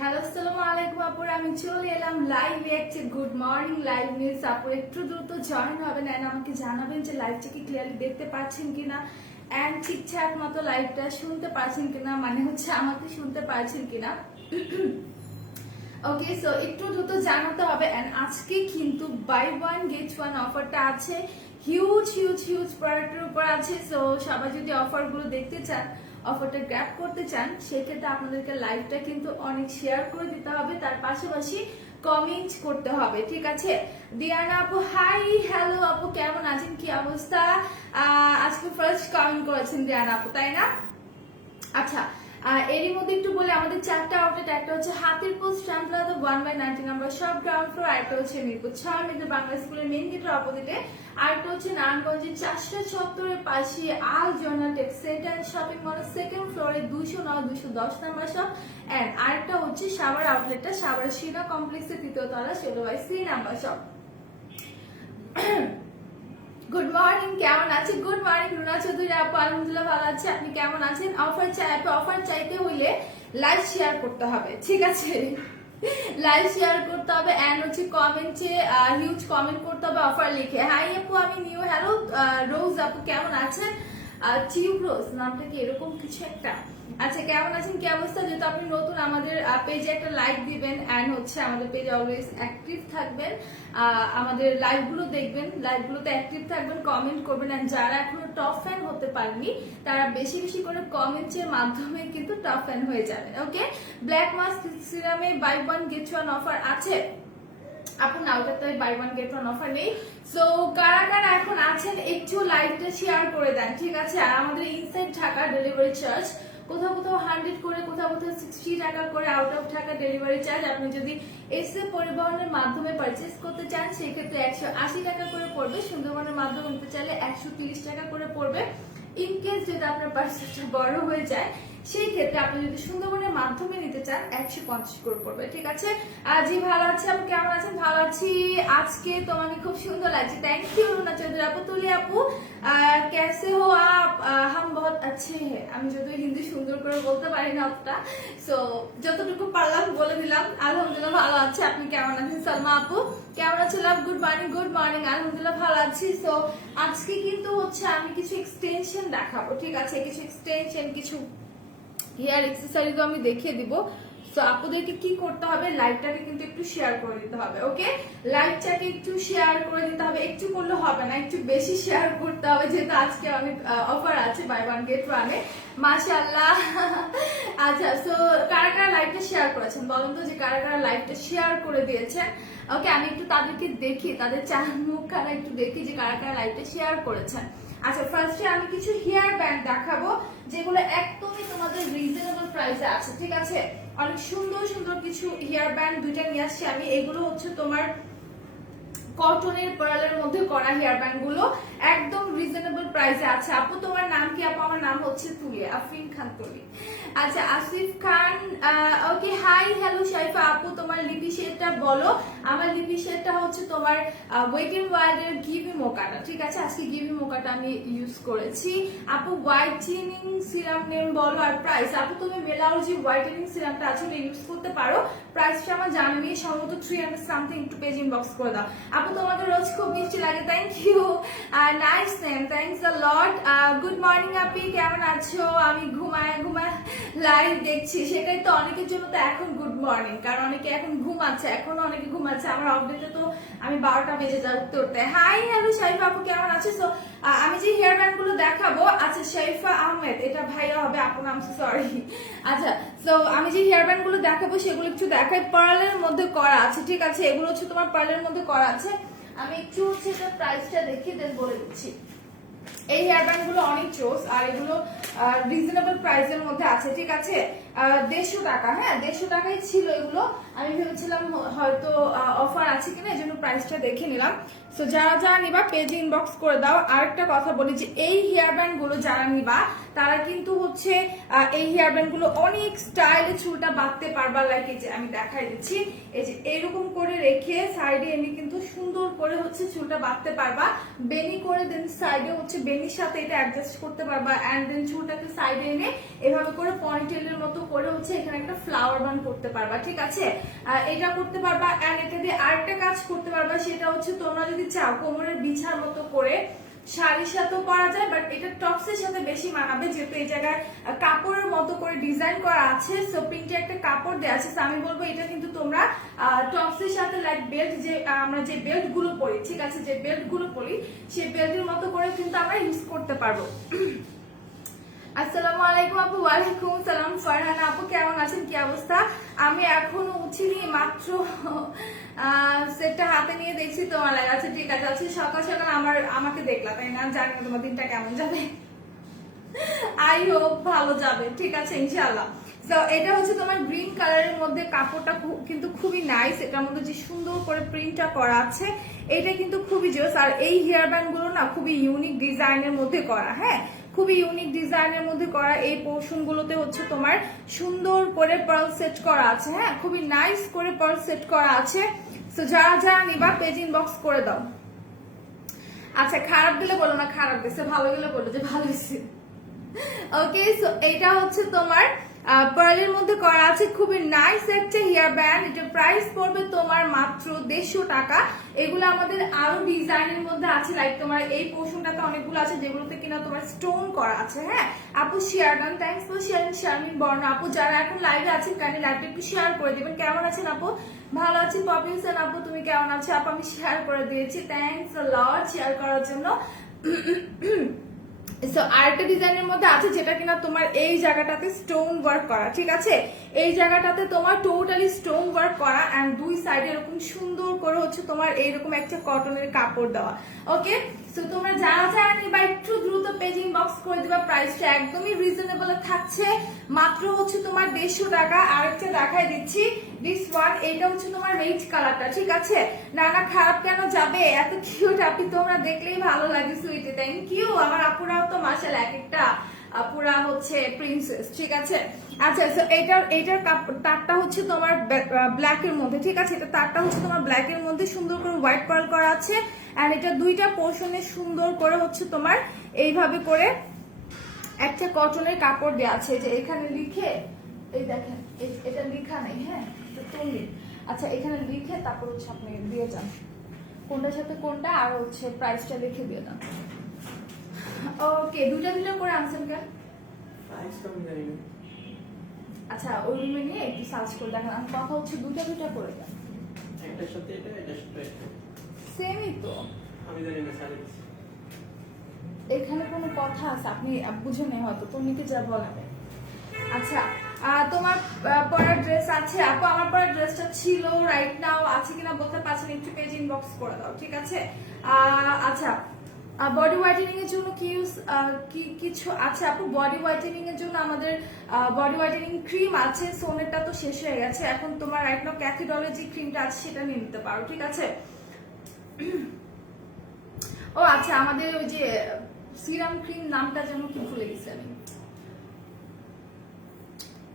Hello আসসালামু আলাইকুম আপুরা, আমি চলে এলাম লাইভে একটা গুড মর্নিং লাইভ নিউজ। আপুরা একটু দ্রুত জয়েন হবেন এন্ড আমাকে জানাবেন যে লাইভটা কি ক্লিয়ারলি দেখতে পাচ্ছেন কিনা এন্ড ঠিকঠাক মতো লাইভটা শুনতে পাচ্ছেন কিনা, মানে হচ্ছে আমাকে শুনতে পাচ্ছেন কিনা। ওকে, সো একটু দ্রুত জানাতে হবে। এন্ড আজকে কিন্তু বাই ওয়ান গেট ওয়ান অফারটা আছে, হিউজ হিউজ হিউজ প্রোডাক্টের উপর আছে। সো সবাই যদি অফারগুলো দেখতে চান, অফারটা গ্র্যাব করতে চান, সেক্ষেত্রে আপনাদেরকে লাইভটা কিন্তু অনেক শেয়ার করে দিতে হবে, তার পাশাপাশি কমেন্ট করতে হবে, ঠিক আছে। দিয়ানা আপু হাই, হ্যালো আপু, কেমন আছেন, কি অবস্থা? আজকে ফার্স্ট কমেন্ট করেছেন দিয়ানা আপু, তাই না? আচ্ছা, এরই মধ্যে একটু বলে আমাদের চারটা আউটলেট, একটা হচ্ছে Hatirpool stamp plaza 1/90 number shop ground floor, আরেকটা হচ্ছে মিরপুর 6 মিরপুর বাংলা স্কুলের মেইন গেটের অপোজিটে, আরেকটা হচ্ছে নারায়ণগঞ্জের 4টা চত্বরের পাশে আল জর্নাল টেক্সটাইল অ্যান্ড শপিং মলের সেকেন্ড ফ্লোরে 209-210 নাম্বার শপ, এন্ড আরেকটা হচ্ছে সাভার আউটলেটটা সাভার শিনা কমপ্লেক্সের 3য় তলা 16/3 নাম্বার শপ। গুড মর্নিং, কেমন আছে? গুড মর্নিং রুনা চৌধুরী আপু, আলহামদুলিল্লাহ ভালো আছে, আপনি কেমন আছেন? অফার চাইতে হইলে লাইভ শেয়ার করতে হবে, ঠিক আছে? লাইভ শেয়ার করতে হবে এন্ড হচ্ছে কমেন্টে হিউজ কমেন্ট করতে হবে অফার লিখে। হাই আপু, আমি নিউ। হ্যালো রোজ আপু, কেমন আছেন? টিউব রোজ নামটা কি এরকম কিছু একটা। আচ্ছা, কেমন আছেন, কি অবস্থা? যেহেতু আপনি নতুন, আমাদের পেজে একটা লাইক দিবেন এন্ড হচ্ছে আমাদের পেজে অলওয়েজ অ্যাক্টিভ থাকবেন, আমাদের লাইভ গুলো দেখবেন, লাইভ গুলোতে অ্যাক্টিভ থাকবেন, কমেন্ট করবেন। এন্ড যারা এখনো টপ ফ্যান হতে পারেনি, তারা বেশি বেশি করে কমেন্টের মাধ্যমে কিন্তু টপ ফ্যান হয়ে যাবেন। ওকে, ব্ল্যাক মাস্ক সিরামে buy one get one offer আছে আপু, না ওটাতে buy one get one offer নেই। সো কারা কারা এখন আছেন একটু লাইভটা শেয়ার করে দেন, ঠিক আছে। আর আমাদের ইনসাইড ঢাকা ডেলিভারি চার্জ কোথাও কোথাও 100 করে, কোথাও কোথাও 60 টাকা করে out of Dhaka delivery charge. আপনি যদি এসে পরিবহনের মাধ্যমে পারচেস করতে চান, সেক্ষেত্রে 180 টাকা করে পড়বে। সুন্দরবনের মাধ্যমে নিতে চাইলে 130 টাকা করে পড়বে। ইন কেস যদি আপনার পার্সেলটা বড় হয়ে যায়, সেই ক্ষেত্রে আপনি যদি সুন্দরবনের মাধ্যমে নিতে চান 150 করে পড়বে, ঠিক আছে। জি ভালো আছি আপু, কেমন আছেন? ভালো আছি। আজকে তোমাকে খুব সুন্দর লাগছে, থ্যাংক ইউ রুনা চৌধুরী আপু। তুলি আপু कैसे हो आप? हम बहुत अच्छे हैं। আমি যদি হিন্দি সুন্দর করে বলতে পারি না অতটা, সো যতটুকু পারলাম বলে দিলাম। আলহামদুলিল্লাহ ভালো আছি, আপনি কেমন আছেন? সালমা আপু কেমন আছেন? লাভ গুড মর্নিং। গুড মর্নিং, আলহামদুলিল্লাহ ভালো আছি। সো আজকে কিন্তু হচ্ছে আমি কিছু এক্সটেনশন দেখাবো, ঠিক আছে। কিছু এক্সটেনশন, কিছু হেয়ার এক্সেসরিজও আমি দেখিয়ে দিব। সো আপনাদেরকে কি করতে হবে, লাইভটাকে কিন্তু একটু শেয়ার করে দিতে হবে। ওকে, লাইভটাকে একটু শেয়ার করে দিতে হবে, একটু করলে হবে না, একটু বেশি শেয়ার করতে হবে, যেহেতু আজকে অনেক অফার আছে বাই ওয়ান গেট ওয়ানে, মাশাআল্লাহ। আচ্ছা, সো কারা কারা লাইভটা শেয়ার করেছেন বলুন তো, যে কারা কারা লাইভটা শেয়ার করে দিয়েছেন। ওকে, আমি একটু তাদেরকে দেখি, তাদের চার মুখ কারা একটু দেখি যে কারা কারা লাইভটা শেয়ার করেছেন। আচ্ছা, ফার্স্টে আমি কিছু হেয়ার ব্যান্ড দেখাবো, যেগুলো একদমই তোমাদের রিজনেবল প্রাইসে আছে, ঠিক আছে। অনেক সুন্দর সুন্দর কিছু হেয়ার ব্যান্ড দুইটা নিয়ে আসছি আমি। এগুলো হচ্ছে তোমার কটনের পার্লের মধ্যে করা হেয়ার ব্যান্ড গুলো, একদম রিজনেবল প্রাইসে আছে। আপু তোমার নাম কি? আপু আমার নাম হচ্ছে তুলি, আফরিন খান তুলি। আচ্ছা, আসিফ খান ওকে, হাই হ্যালো শাইফা আপু, তোমার লিপি শেডটা বলো। আমার লিপি শেডটা হচ্ছে তোমার ওয়েট এন্ড ওয়াইল্ড এর গিভি মোকাটা, ঠিক আছে। আজকে গিভি মোকাটা আমি ইউজ করেছি। আপু হোয়াইটেনিং সিরাম নেম বলো আর প্রাইস। আপু তুমি মেলাও যে হোয়াইটেনিং সিরামটা আছে ওটা ইউজ করতে পারো, প্রাইসটা আমার জানা নেই, সম্ভবত 300 সামথিং, একটু পেজ ইনবক্স করে দাও। আপু তোমাদের রোজ খুব মিষ্টি লাগে, thank you, nice name, thanks a lot. Good morning আপি, কেমন আছো? আমি ঘুমায় লাইভ দেখছি, সেটাই তো অনেকের জন্য তো এখন গুড মর্নিং, কারণ অনেকে এখন ঘুমাচ্ছে, এখনো অনেকে ঘুমাচ্ছে। আমার আপডেটে তো আমি 12টা বেজে যা উঠতে উঠতে। হাই হ্যালো শাইফা আপু, কেমন আছো? সো আমি যে হেয়ার ব্যান্ড গুলো দেখাবো, আচ্ছা শাইফা আহমেদ, এটা ভাইয়া হবে, আপু নাম সরি। আচ্ছা, সো আমি যে হেয়ার ব্যান্ড গুলো দেখাবো সেগুলো একটু দেখাই, পার্লের মধ্যে করা আছে, ঠিক আছে। এগুলো হচ্ছে তোমার পার্লের মধ্যে করা আছে। আমি একটু হচ্ছে এটা প্রাইসটা দেখিয়ে দেন বলে দিচ্ছি। এই হেয়ার ব্যান্ড গুলো অনেক চোস, আর এগুলো রিজনেবল প্রাইসের মধ্যে আছে, ঠিক আছে। 150 টাকা, হ্যাঁ 150 টাকাই ছিল এগুলো। আমি ভেবেছিলাম হয়তো অফার আছে কিনা, এই জন্য প্রাইসটা দেখে নিলাম। সো যারা যারা নিবা পেজে ইনবক্স করে দাও। আরেকটা কথা বলি যে এই হেয়ার ব্যান্ড গুলো যারা নিবা, তারা কিন্তু হচ্ছে এই হেয়ার ব্যান্ড গুলো অনেক স্টাইলে চুলটা বাঁধতে পারবা। লাইক এই যে আমি দেখাই দিচ্ছি, এই যে এরকম করে রেখে সাইডে এমনি কিন্তু সুন্দর করে হচ্ছে চুলটা বাঁধতে পারবা, বেনি করে দেন সাইডে হচ্ছে বেনি বেনির সাথে এটা অ্যাডজাস্ট করতে পারবা, এন্ড দেন চুলটাকে সাইডে এনে এভাবে করে পনিটেলের মতো করে হচ্ছে এখানে একটা ফ্লাওয়ার বান করতে পারবা, ঠিক আছে? এটা করতে পারবা, এন্ড এটা দিয়ে আরেকটা কাজ করতে পারবা, সেটা হচ্ছে তোমরা যদি চাও কোমরের বিছার মতো করে শাড়ির সাথেও পরা যায়, বাট এটা টপসের সাথে বেশি মানাবে, যেহেতু এই জায়গায় কাপড়ের মতো করে ডিজাইন করা আছে, সো প্রিন্টে একটা কাপড় দেওয়া আছে। আমি বলবো এটা কিন্তু তোমরা টপসের সাথে লাইক বেল্ট, যে আমরা যে বেল্ট গুলো পরি, ঠিক আছে, যে বেল্ট গুলো পরি সেই বেল্টের মতো করে কিন্তু আমরা ইউজ করতে পারবো। আসসালামু আলাইকুম আপু। ওয়ালাইকুম সালাম ফারহানা আপু, কেমন আছেন, কি অবস্থা? আমি এখনো উঠিনি, মাত্র সেটটা হাতে নিয়ে দেখছি তোমার লাগে। আচ্ছা ঠিক আছে, আচ্ছা সকাল সকাল আমাকে দেখলা, তাই না? জানি না তোমার দিনটা কেমন যাবে, আই হোপ ভালো যাবে, ঠিক আছে ইনশাআল্লাহ। তো এটা হচ্ছে তোমার গ্রিন কালারের মধ্যে, কাপড়টা কিন্তু খুবই নাইস, এটার মধ্যে যে সুন্দর করে প্রিন্টটা করা আছে এটা কিন্তু খুবই জোস। আর এই হেয়ার ব্যান্ড গুলো না খুবই ইউনিক ডিজাইনের মধ্যে করা, হ্যাঁ খুবই ইউনিক ডিজাইনের মধ্যে করা। এই পোর্শন গুলোতে হচ্ছে তোমার সুন্দর করে পার্ল সেট করা আছে, হ্যাঁ খুবই নাইস করে পার্ল সেট করা আছে। তো যারা যারা নিবা পেজ ইনবক্স করে দাও। আচ্ছা খারাপ দিলে বলো না খারাপ দিছে, ভালো গেলে বলো যে ভালো হয়েছে। ওকে, সো এটা হচ্ছে তোমার পার্লের মধ্যে করা আছে, খুবই নাইস একটা হেয়ার ব্যান্ড। এটা প্রাইস পড়বে তোমার মাত্র 150 টাকা। এগুলো আমাদের আরো ডিজাইনের মধ্যে আছে, লাইক তোমার এই পোর্শনটাতে অনেকগুলো আছে যেগুলোতে কিনা তোমার স্টোন করা আছে। হ্যাঁ আপু share done, thanks for sharing Sharmin বর্ণ আপু। যারা এখন লাইভে আছেন কাইন্ডলি লাইভটা একটু শেয়ার করে দিবেন। কেমন আছেন আপু? ভালো আছি। পপি হোসেন আপু তুমি কেমন আছো? আপু আমি শেয়ার করে দিয়েছি, থ্যাঙ্কস আ লট শেয়ার করার জন্য। সো আরেকটা ডিজাইনের মধ্যে আছে যেটা কিনা তোমার এই জায়গাটাতে স্টোন ওয়ার্ক করা, ঠিক আছে, এই জায়গাটাতে তোমার টোটালি স্টোন ওয়ার্ক করা, এন্ড দুই সাইডে এরকম সুন্দর করে হচ্ছে তোমার এইরকম একটা কটনের কাপড় দেওয়া। ওকে, সো তোমরা যারা যারা নিবা একটু দ্রুত পেজিং বক্স করে দিবা। প্রাইসটা একদমই রিজনেবল থাকছে, মাত্র হচ্ছে তোমার 150 টাকা। আরেকটা দেখাই দিচ্ছি, দিস ওয়ান, এটা হচ্ছে তোমার রেড কালারটা, ঠিক আছে। না না খারাপ কেন যাবে, এত কিউট আপনি, তোমরা দেখলেই ভালো লাগে সুইটি, থ্যাংক ইউ। আমার আপুরাও তো মাশাআল্লাহ এক একটা পুরা হচ্ছে প্রিন্সেস, ঠিক আছে। আচ্ছা এইটার তারটা হচ্ছে তোমার ব্ল্যাক এর মধ্যে, ঠিক আছে, এটা তারটা হচ্ছে তোমার ব্ল্যাক এর মধ্যে সুন্দর করে হোয়াইট পার্ল করা আছে, এন্ড এটা দুইটা পোর্শনে সুন্দর করে হচ্ছে তোমার এইভাবে করে একটা কটনের কাপড় দেওয়া আছে, যে এখানে লিখে, এই দেখেন এটা লেখা নেই, হ্যাঁ তুমি আচ্ছা এখানে লিখে তারপর হচ্ছে আপনি দিয়ে যান কোনটার সাথে কোনটা, আর হচ্ছে প্রাইসটা লিখে দিয়ে দেন। ওকে, দুইটা দুইটা করে আনছেন কেন? আচ্ছা ওই রুমে নিয়ে একটু সার্চ করে দেখেন, আমি কথা হচ্ছে দুইটা দুইটা করে দেন। একটার সাথে এটা, এটার সাথে এটা সেমই তো, আমি জানি না স্যার। এখানে কোনো কথা আছে আপনি বুঝে নেই হয়তো, তোমাকে যা বলাবে। আচ্ছা তোমার পরার ড্রেস আছে আপু? আমার পরার ড্রেসটা ছিল, রাইট নাও আছে কিনা বলতে পারছেন, একটু পেজ ইনবক্স করে দাও, ঠিক আছে। আচ্ছা বডি হোয়াইটেনিং এর জন্য কি কিছু আছে আপু? বডি হোয়াইটেনিং এর জন্য আমাদের বডি হোয়াইটেনিং ক্রিম আছে, সোনেরটা তো শেষ হয়ে গেছে, এখন তোমার রাইট নাও ক্যাথিডলের যে ক্রিমটা আছে সেটা নিয়ে নিতে পারো, ঠিক আছে। ও আচ্ছা আমাদের ওই যে সিরাম ক্রিম নামটা যেন কি ভুলে গেছি আমি,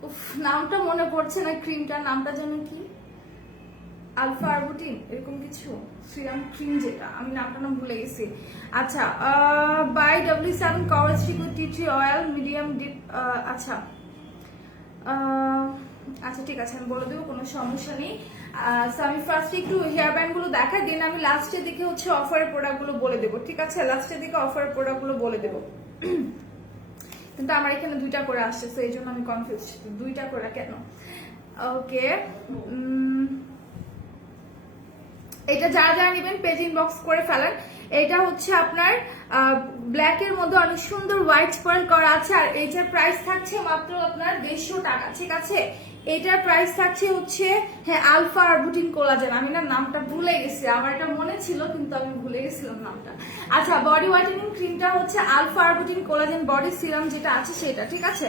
উফ নামটা মনে পড়ছে না, ক্রিমটার নামটা যেন কি, আলফা আরবুটিন এরকম কিছু সিরাম ক্রিম, যেটা আমি নামটা না ভুলে গেছি। আচ্ছা by W7 coverage tea tree oil medium deep, আচ্ছা আচ্ছা ঠিক আছে আমি বলে দেবো, কোনো সমস্যা নেই। আমি ফার্স্টে একটু হেয়ার ব্যান্ড গুলো দেখাই, দেন আমি লাস্টের দিকে হচ্ছে অফারের প্রোডাক্ট গুলো বলে দেবো, ঠিক আছে, লাস্টের দিকে অফারের প্রোডাক্ট গুলো বলে দেবো। কিন্তু আমার এখানে দুইটা করে আসছে, তো এই জন্য আমি কনফিউজ, দুইটা করে কেন। ওকে, এটা যারা যারা নেবেন পেজ ইনবক্স করে ফেলেন। এটা হচ্ছে আপনার ব্ল্যাক এর মধ্যে অনেক সুন্দর হোয়াইট পার্ল করা আছে, আর এটার প্রাইস থাকছে মাত্র আপনার 150 টাকা, ঠিক আছে। এটার প্রাইস থাকছে হচ্ছে, হ্যাঁ আলফা আরবুটিন কোলাজেন, আমি না নামটা ভুলে গেছি, আমার এটা মনে ছিল কিন্তু আমি ভুলে গেছিলাম নামটা। আচ্ছা বডি হোয়াইটেনিং ক্রিমটা হচ্ছে alpha arbutin collagen body serum যেটা আছে সেটা, ঠিক আছে।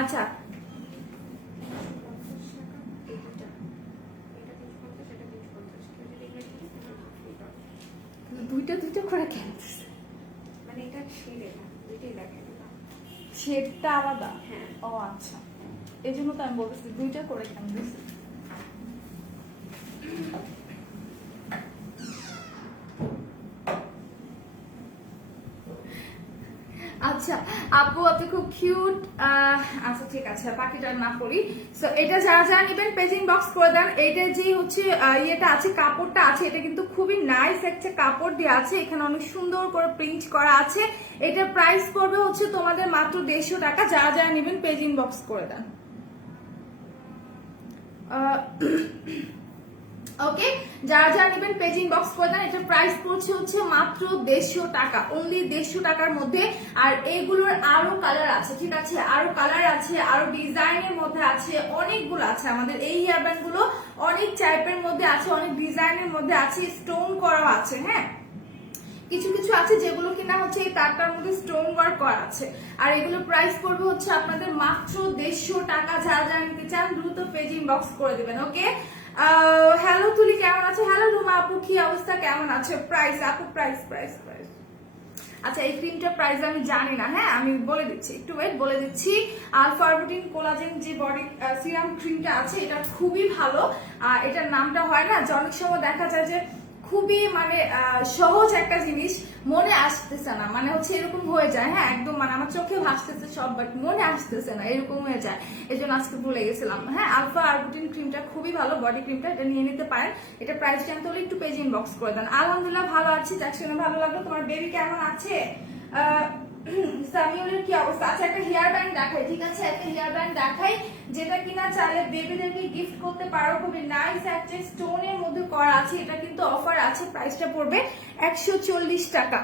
আচ্ছা দুইটা দুইটা করে কেন, মানে এটা ছেড়ে না, দুইটাই দেখাই দিলাম, শেডটা আলাদা, হ্যাঁ। ও আচ্ছা এই জন্য তো আমি বলতেছি দুইটা করে কেন দিছি। আপু আপনি খুব কিউট। আচ্ছা ঠিক আছে, বাকিটা না করি। সো এটা যারা যারা নেবেন পেজ ইনবক্স করে দেন। এইটা যে হচ্ছে ইয়েটা আছে, কাপড়টা আছে, এটা কিন্তু খুবই নাইস একটা কাপড় দেওয়া আছে, এখানে অনেক সুন্দর করে প্রিন্ট করা আছে। এটার প্রাইস পড়বে হচ্ছে তোমাদের মাত্র 150 টাকা। যারা যারা নেবেন পেজ ইনবক্স করে দেন। ওকে, যারা যারা নেবেন পেজ ইনবক্স করে দেন। এটার প্রাইস পড়ছে হচ্ছে মাত্র 150 টাকা, অনলি 150 টাকার মধ্যে। আর এগুলোর আরো কালার আছে, ঠিক আছে, আরো কালার আছে, আরো ডিজাইনের মধ্যে আছে, অনেকগুলো আছে। আমাদের এই হেয়ার ব্যান্ড গুলো অনেক টাইপের মধ্যে আছে, অনেক ডিজাইনের মধ্যে আছে, স্টোন করা আছে। হ্যাঁ, কিছু কিছু আছে যেগুলো কিনা হচ্ছে এই তারটার মধ্যে স্টোন ওয়ার্ক করা আছে। আর এগুলো প্রাইস পড়বে হচ্ছে আপনাদের মাত্র 150 টাকা। যারা যারা নিতে চান দ্রুত পেজ ইনবক্স করে দিবেন। ওকে, হ্যালো তুলি কেমন আছে? হ্যালো রুমা আপু কি অবস্থা, কেমন আছে? প্রাইস আপু, প্রাইস প্রাইস প্রাইস আচ্ছা, এই ক্রিমটার প্রাইস আমি জানি না। হ্যাঁ, আমি বলে দিচ্ছি, একটু ওয়েট, বলে দিচ্ছি। আলফা আরবুটিন কোলাজেন যে বডি সিরাম ক্রিমটা আছে, এটা খুবই ভালো। এটার নামটা হয় না যে অনেক সময় দেখা যায় যে খুবই মানে সহজ একটা জিনিস মনে আসতেছে না, মানে হচ্ছে এরকম হয়ে যায়। হ্যাঁ, একদম মানে আমার চোখে ভাসতেছে সব, বাট মনে আসতেছে না, এরকম হয়ে যায়। এই জন্য আজকে ভুলে গেছিলাম। হ্যাঁ, আলফা আরবুটিন ক্রিমটা খুবই ভালো, বডি ক্রিমটা, এটা নিয়ে নিতে পারেন। এটা প্রাইস জানতে হলে একটু পেজ ইনবক্স করে দেন। আলহামদুলিল্লাহ ভালো আছি, যাক শুনে ভালো লাগলো। তোমার বেবি কেমন আছে? সামিউলের কি অবস্থা? আচ্ছা, একটা হেয়ার ব্যান্ড দেখাই, ঠিক আছে, একটা হেয়ার ব্যান্ড দেখাই যেটা কিনা চাইলে বেবিদেরকে গিফট করতে পারো। খুবই নাইস একটা স্টোনের মধ্যে করা আছে। এটা কিন্তু অফার আছে, প্রাইসটা পড়বে 140 টাকা।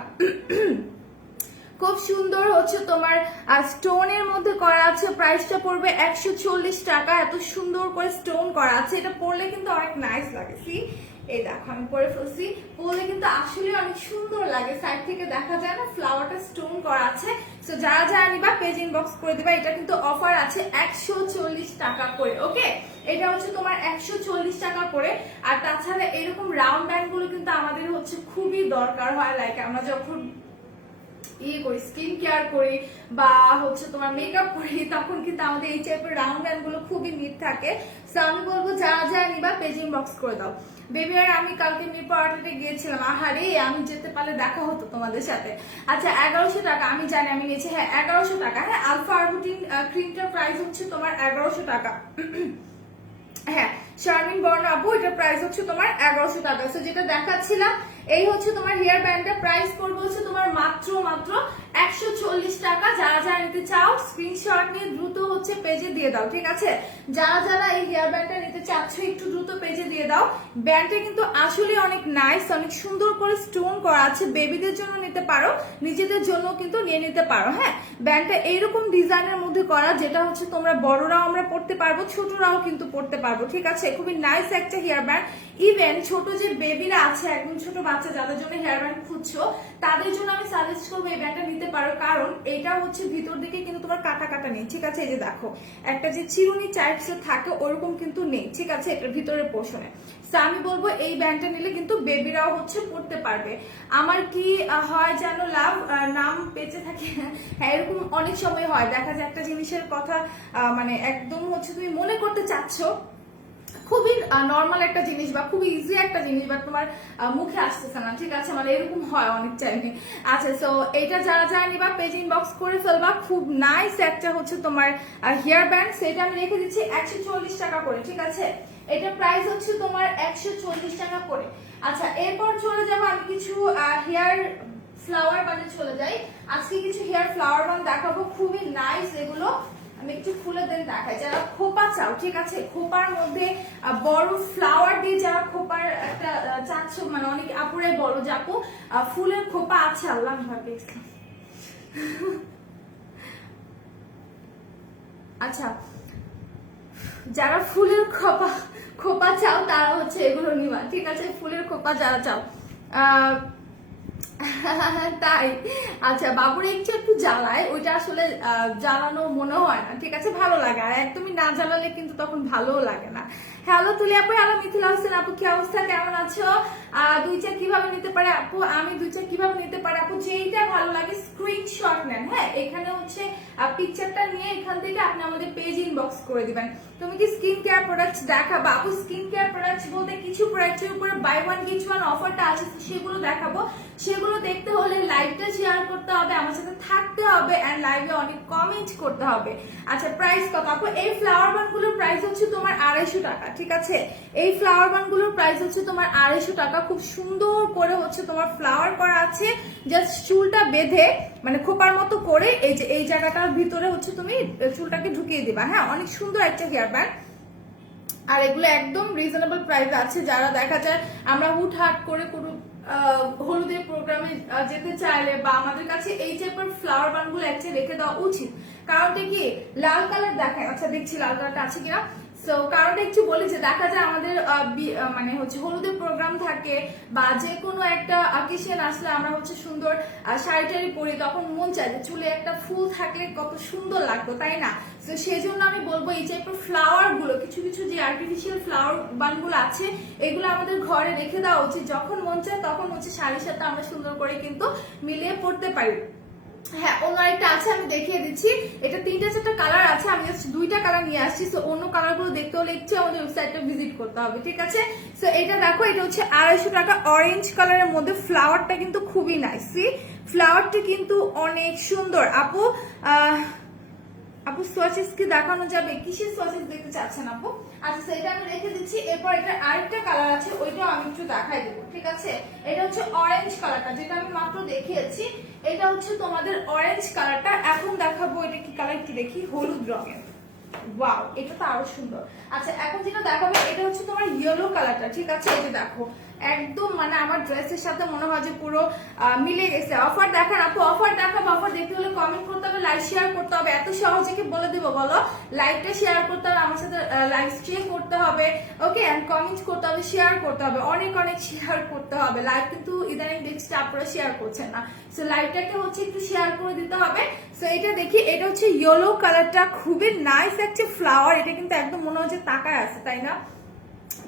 খুব সুন্দর হচ্ছে তোমার স্টোনের মধ্যে করা আছে, প্রাইসটা পড়বে 140 টাকা। এত সুন্দর করে স্টোন করা আছে, এটা পরলে কিন্তু অনেক নাইস লাগে। সি, এই দেখো আমি পরে ফেলছি, পরলে কিন্তু আসলে অনেক সুন্দর লাগে। সাইড থেকে দেখা যায় না ফ্লাওয়ারটা স্টোন করা আছে। সো যারা যারা নিবা পেজ ইনবক্স করে দিবা। এটা কিন্তু অফার আছে 140 টাকা করে। ওকে, এটা হচ্ছে তোমার 140 টাকা করে। আর তাছাড়া এরকম রাউন্ড ব্যান্ড গুলো কিন্তু আমাদের হচ্ছে খুবই দরকার হয়। লাইক আমরা যখন ইয়ে করি, স্কিন কেয়ার করি বা হচ্ছে তোমার মেকআপ করি, তখন কিন্তু আমাদের এই টাইপের রাউন্ড ব্যান্ড গুলো খুবই নিট থাকে। সো আমি বলবো যারা যারা নিবা পেজ ইনবক্স করে দাও। বেবি আর আমি কালকে মিরপুর আউটলেটে গিয়েছিলাম, আহারে আমি যেতে পারলে দেখা হতো তোমাদের সাথে। আচ্ছা, 1100 টাকা, আমি জানি আমি নিয়েছি। হ্যাঁ, 1100 টাকা। হ্যাঁ, আলফা আরবুটিন ক্রিমটার প্রাইস হচ্ছে তোমার 1100 টাকা। হ্যাঁ, শারমিন বর্ণ আপু, এটার প্রাইস হচ্ছে তোমার 1100 টাকা। সো যেটা দেখাচ্ছিলাম, এই হচ্ছে তোমার হেয়ার ব্যান্ডের প্রাইস পড়বে হচ্ছে তোমার মাত্র 140 টাকা। যারা যারা নিতে চাও স্ক্রিনশট নিয়ে দ্রুত হচ্ছে পেজে দিয়ে দাও, ঠিক আছে। যারা যারা এই হেয়ার ব্যান্ডটা নিতে চাচ্ছ একটু দ্রুত পেজে দিয়ে দাও। ব্যান্ডটা কিন্তু আসলে অনেক নাইস, অনেক সুন্দর করে স্টোন করা আছে। বেবিদের জন্য নিতে পারো, নিজেদের জন্য কিন্তু নিয়ে নিতে পারো। হ্যাঁ, ব্যান্ডটা এইরকম ডিজাইনের মধ্যে করা, যেটা হচ্ছে তোমরা বড়রাও আমরা পড়তে পারবো, ছোটরাও কিন্তু পড়তে পারবো, ঠিক আছে। খুবই নাইস একটা হেয়ার ব্যান্ড। ইভেন ছোট যে বেবিরা আছে, একদম ছোট বাচ্চা যাদের জন্য হেয়ার ব্যান্ড খুঁজছো, তাদের জন্য আমি সাজেস্ট করবো এই ব্যান্ডটা নিতে পারো। কারণ এটা হচ্ছে ভিতর দিকে কিন্তু তোমার কাটা কাটা নেই, ঠিক আছে। এই যে দেখো, একটা যে চিরুনি টাইপস থাকে ওরকম কিন্তু নেই, ঠিক আছে, এটার ভিতরের পোর্শনে। সো আমি বলবো এই ব্যান্ডটা নিলে কিন্তু বেবিরাও হচ্ছে পড়তে পারবে। আমার কি হয় জানো লাভ, নাম বেঁচে থাকে। হ্যাঁ, এরকম অনেক সময় হয়, দেখা যায় একটা জিনিসের কথা মানে একদম হচ্ছে তুমি মনে করতে চাচ্ছ, খুবই নর্মাল একটা জিনিস বা খুবই ইজি একটা জিনিস, বাট তোমার মুখে আসতেছে না, ঠিক আছে, মানে এরকম হয় অনেক টাইমে। আচ্ছা, সো এটা যারা যারা নিবা পেজ ইনবক্স করে ফেলবা। খুব নাইস একটা হচ্ছে তোমার হেয়ার ব্যান্ড, সেটা আমি রেখে দিচ্ছি 140 টাকা করে, ঠিক আছে। এটা প্রাইস হচ্ছে তোমার 140 টাকা করে। আচ্ছা, এরপর চলে যাবো আমি কিছু হেয়ার ফ্লাওয়ার বানে চলে যাই। আজকে কিছু হেয়ার ফ্লাওয়ার বান দেখাবো, খুবই নাইস এগুলো। আমি একটু খুলে দেন দেখাই। যারা খোপা চাও, ঠিক আছে, খোপার মধ্যে বড় ফ্লাওয়ার দিয়ে যারা খোপার একটা চাচ্ছ, মানে অনেক আপুরাই বলো যে আপু ফুলের খোপা আছে, আল্লাহ ভাবে। আচ্ছা, যারা ফুলের খোপা চাও তারা হচ্ছে এগুলো নিবা, ঠিক আছে। ফুলের খোপা যারা চাও, তাই। আচ্ছা, বাবুর একটু জ্বালায়, ওইটা আসলে জ্বালানো মনে হয় না, ঠিক আছে, ভালো লাগে। আর একদমই না জ্বালালে কিন্তু তখন ভালোও লাগে না। হ্যালো তুলি আপু, হ্যালো মিথিলা হোসেন আপু, কি অবস্থা, কেমন আছো? 2 চা কিভাবে নিতে পারে আপু? আমি 2 চা কিভাবে নিতে পারে আপু? যেইটা ভালো লাগে স্ক্রিনশট নেন। হ্যাঁ, এখানে হচ্ছে পিকচারটা নিয়ে এখান থেকে আপনি আমাদের পেজ ইনবক্স করে দিবেন। তুমি কি স্কিন কেয়ার প্রোডাক্টস দেখাবো আপু? স্কিন কেয়ার প্রোডাক্টস বলতে কিছু প্রোডাক্টের উপরে বাই ওয়ান গেট ওয়ান অফারটা আছে, সেগুলো দেখাবো। সেগুলো সেগুলো দেখতে হলে লাইভটা শেয়ার করতে হবে, আমার সাথে থাকতে হবে এন্ড লাইভে অনেক কমেন্ট করতে হবে। আচ্ছা প্রাইস কত আপু? এই ফ্লাওয়ার বানগুলোর প্রাইস হচ্ছে তোমার 250 টাকা, ঠিক আছে? এই ফ্লাওয়ার বানগুলোর প্রাইস হচ্ছে তোমার 250 টাকা। খুব সুন্দর করে হচ্ছে তোমার ফ্লাওয়ার করা আছে, জাস্ট চুলটা বেঁধে মানে খোপার মতো করে এই যে এই জায়গাটার ভিতরে হচ্ছে তুমি চুলটাকে ঢুকিয়ে দিবা। হ্যাঁ, অনেক সুন্দর একটা হেয়ার ব্যান্ড। আর এগুলো একদম রিজনেবল প্রাইস আছে। যারা দেখা যায় আমরা হুটহাট করে কোনো হলুদের প্রোগ্রামে যেতে চাইলে বা আমাদের কাছে এই টাইপের ফ্লাওয়ার বানগুলো একটা রেখে দেওয়া উচিত। কারণটা কি, লাল কালার দেখায়, আচ্ছা দেখছি লাল কালারটা আছে কিনা। সো কারণটা একটু বলি যে দেখা যায় আমাদের মানে হচ্ছে হলুদের প্রোগ্রাম থাকে বা যে কোনো একটা অকেশন আসলে আমরা হচ্ছে সুন্দর শাড়ি টাড়ি পরি, তখন মন চায় যে চুলে একটা ফুল থাকলে কত সুন্দর লাগতো, তাই না? তো সেই জন্য আমি বলবো এই টাইপের ফ্লাওয়ার গুলো, কিছু কিছু যে আর্টিফিশিয়াল ফ্লাওয়ার বানগুলো আছে এগুলো আমাদের ঘরে রেখে দেওয়া উচিত। যখন মন চায় তখন হচ্ছে শাড়ির সাথে আমরা সুন্দর করে কিন্তু মিলিয়ে পড়তে পারি। হ্যাঁ, অন্য একটা আছে, আমি দেখিয়ে দিচ্ছি। এটা 3-4টা কালার আছে, আমি জাস্ট 2টা কালার নিয়ে আসছি। সো অন্য কালার গুলো দেখতে হলে একটু আমাদের ওয়েবসাইটটা ভিজিট করতে হবে, ঠিক আছে? সো এটা দেখো, এটা হচ্ছে 250 টাকা, অরেঞ্জ কালারের মধ্যে। ফ্লাওয়ারটা কিন্তু খুবই নাইস, ফ্লাওয়ারটা কিন্তু অনেক সুন্দর। আপু আপু সোয়াচেস কি দেখানো যাবে? কিসের সোয়াচেস দেখতে চাচ্ছেন আপু? আচ্ছা সেটা আমি রেখে দিচ্ছি। এরপর এটা আরেকটা কালার আছে, ওইটাও আমি একটু দেখাই দেবো, ঠিক আছে? এটা হচ্ছে অরেঞ্জ কালারটা, যেটা আমি মাত্র দেখিয়েছি। এটা হচ্ছে তোমাদের অরেঞ্জ কালারটা। এখন দেখাবো এটা কি কালার, একটু দেখি, হলুদ রঙের। ওয়াও, এটা তো আরো সুন্দর। আচ্ছা এখন যেটা দেখাবো এটা হচ্ছে তোমার ইয়েলো কালারটা, ঠিক আছে? এটা দেখো একদম মানে আমার ড্রেসের সাথে মনে হয় যে পুরো মিলে গেছে। অফার দেখান আপু, অফার দেখাবো। অফার দেখতে হলে কমেন্ট করতে হবে, লাইক শেয়ার করতে হবে। এত সহজে কি বলে দিব বলো? লাইকটা শেয়ার করতে হবে, আমার সাথে লাইক স্ট্রিম করতে হবে, ওকে, এন্ড কমেন্ট করতে হবে, শেয়ার করতে হবে, অনেক অনেক শেয়ার করতে হবে। লাইক কিন্তু ইদানিং দেখছি আপনারা শেয়ার করছেন না, সো লাইকটাকে হচ্ছে একটু শেয়ার করে দিতে হবে। সো এটা দেখি, এটা হচ্ছে ইয়েলো কালারটা, খুবই নাইস একটা ফ্লাওয়ার। এটা কিন্তু একদম মনে হচ্ছে তাকায় আছে, তাই না?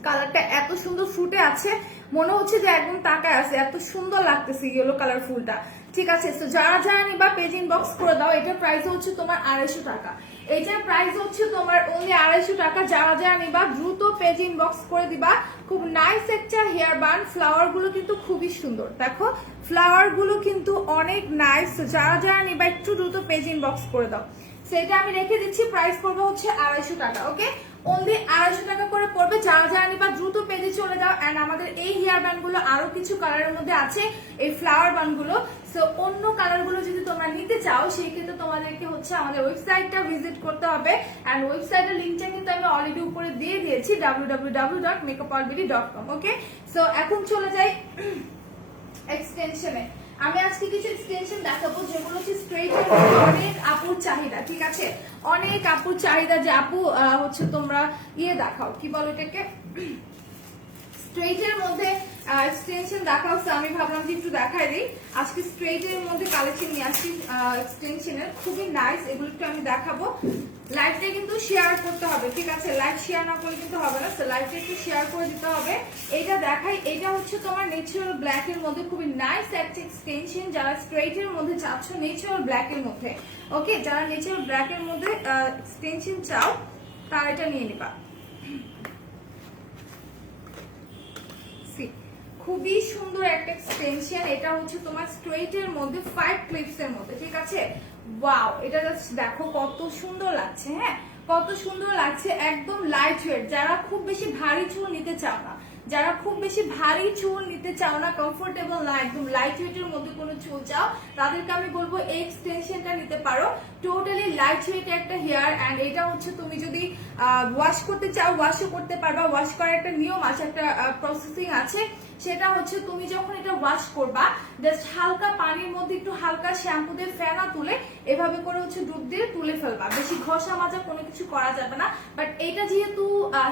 কালারটা এত সুন্দর ফুটে আছে, মনে হচ্ছে যে একদম তাকায় আছে, এত সুন্দর লাগতেছে ইয়েলো কালার ফুলটা, ঠিক আছে? তো যারা যারা নিবা পেজ ইনবক্স করে দাও। এটার প্রাইস হচ্ছে তোমার 250 টাকা। এটার প্রাইস হচ্ছে তোমার অনলি 250 টাকা। যারা যারা নিবা দ্রুত পেজ ইনবক্স করে দিবা। খুব নাইস একটা হেয়ার বান। ফ্লাওয়ার গুলো কিন্তু খুবই সুন্দর, দেখো ফ্লাওয়ার গুলো কিন্তু অনেক নাইস। যারা যারা নিবা একটু দ্রুত পেজ ইনবক্স করে দাও। সেটা আমি রেখে দিচ্ছি, প্রাইস পড়বে হচ্ছে 250 টাকা, ওকে? অনলি 250 টাকা করে পড়বে। যারা যারা নিবা দ্রুত পেজে চলে যাও। এন্ড আমাদের এই হেয়ার ব্যান্ড গুলো আরো কিছু কালারের মধ্যে আছে, এই ফ্লাওয়ার বান গুলো। সো অন্য কালার গুলো যদি তোমরা নিতে চাও সেই ক্ষেত্রে তোমাদেরকে হচ্ছে আমাদের ওয়েবসাইটটা ভিজিট করতে হবে। এন্ড ওয়েবসাইটের লিঙ্কটা কিন্তু আমি অলরেডি উপরে দিয়ে দিয়েছি, www.makeupallbeauty.com, ওকে? সো এখন চলে যাই এক্সটেনশনে। আমি আজকে কিছু এক্সটেনশন দেখাবো যেগুলো হচ্ছে স্ট্রেট এর মধ্যে অনেক আপুর চাহিদা, ঠিক আছে? অনেক আপুর চাহিদা যে আপু হচ্ছে তোমরা ইয়ে দেখাও, কি বলো এটাকে, স্ট্রেট এর মধ্যে এক্সটেনশন দেখাও। আমি ভাবলাম যে একটু দেখাই দিই। আজকে স্ট্রেট এর মধ্যে কালেকশন নিয়ে আসছি এক্সটেনশনের, খুবই নাইস। এগুলো একটু আমি দেখাবো। লাইভটা কিন্তু শেয়ার করতে হবে, ঠিক আছে? লাইভ শেয়ার না করলে কিন্তু হবে না, লাইভটা একটু শেয়ার করে দিতে হবে। এটা দেখাই, এটা হচ্ছে তোমার ন্যাচারাল ব্ল্যাক এর মধ্যে, খুবই নাইস একটা এক্সটেনশন। যারা স্ট্রেট এর মধ্যে চাচ্ছ ন্যাচারাল ব্ল্যাক এর মধ্যে, ওকে, যারা ন্যাচারাল ব্ল্যাক এর মধ্যে এক্সটেনশন চাও তারা এটা নিয়ে নিবা। খুবই সুন্দর একটা এক্সটেনশন। এটা হচ্ছে তোমার স্ট্রেট এর মধ্যে 5 ক্লিপস এর মধ্যে, ঠিক আছে? ওয়াও, এটা জাস্ট দেখো কত সুন্দর লাগছে। হ্যাঁ, কত সুন্দর লাগছে, একদম লাইট ওয়েট। যারা খুব বেশি ভারী চুল নিতে চাও না, যারা খুব বেশি ভারী চুল নিতে চাও না, কমফোর্টেবল না, একদম লাইট ওয়েটের মধ্যে কোনো চুল চাও, তাদেরকে আমি বলবো এই এক্সটেনশনটা নিতে পারো। টোটালি লাইট ওয়েট একটা হেয়ার। এন্ড এটা হচ্ছে তুমি যদি ওয়াশ করতে চাও ওয়াশও করতে পারবা। ওয়াশ করার একটা নিয়ম আছে, একটা প্রসেসিং আছে। সেটা হচ্ছে তুমি যখন এটা ওয়াশ করবা জাস্ট হালকা পানির মধ্যে একটু হালকা শ্যাম্পু দিয়ে ফেনা তুলে এভাবে করে হচ্ছে ডুব দিয়ে তুলে ফেলবা। বেশি ঘষা মাজা কোনো কিছু করা যাবে না। বাট এটা যেহেতু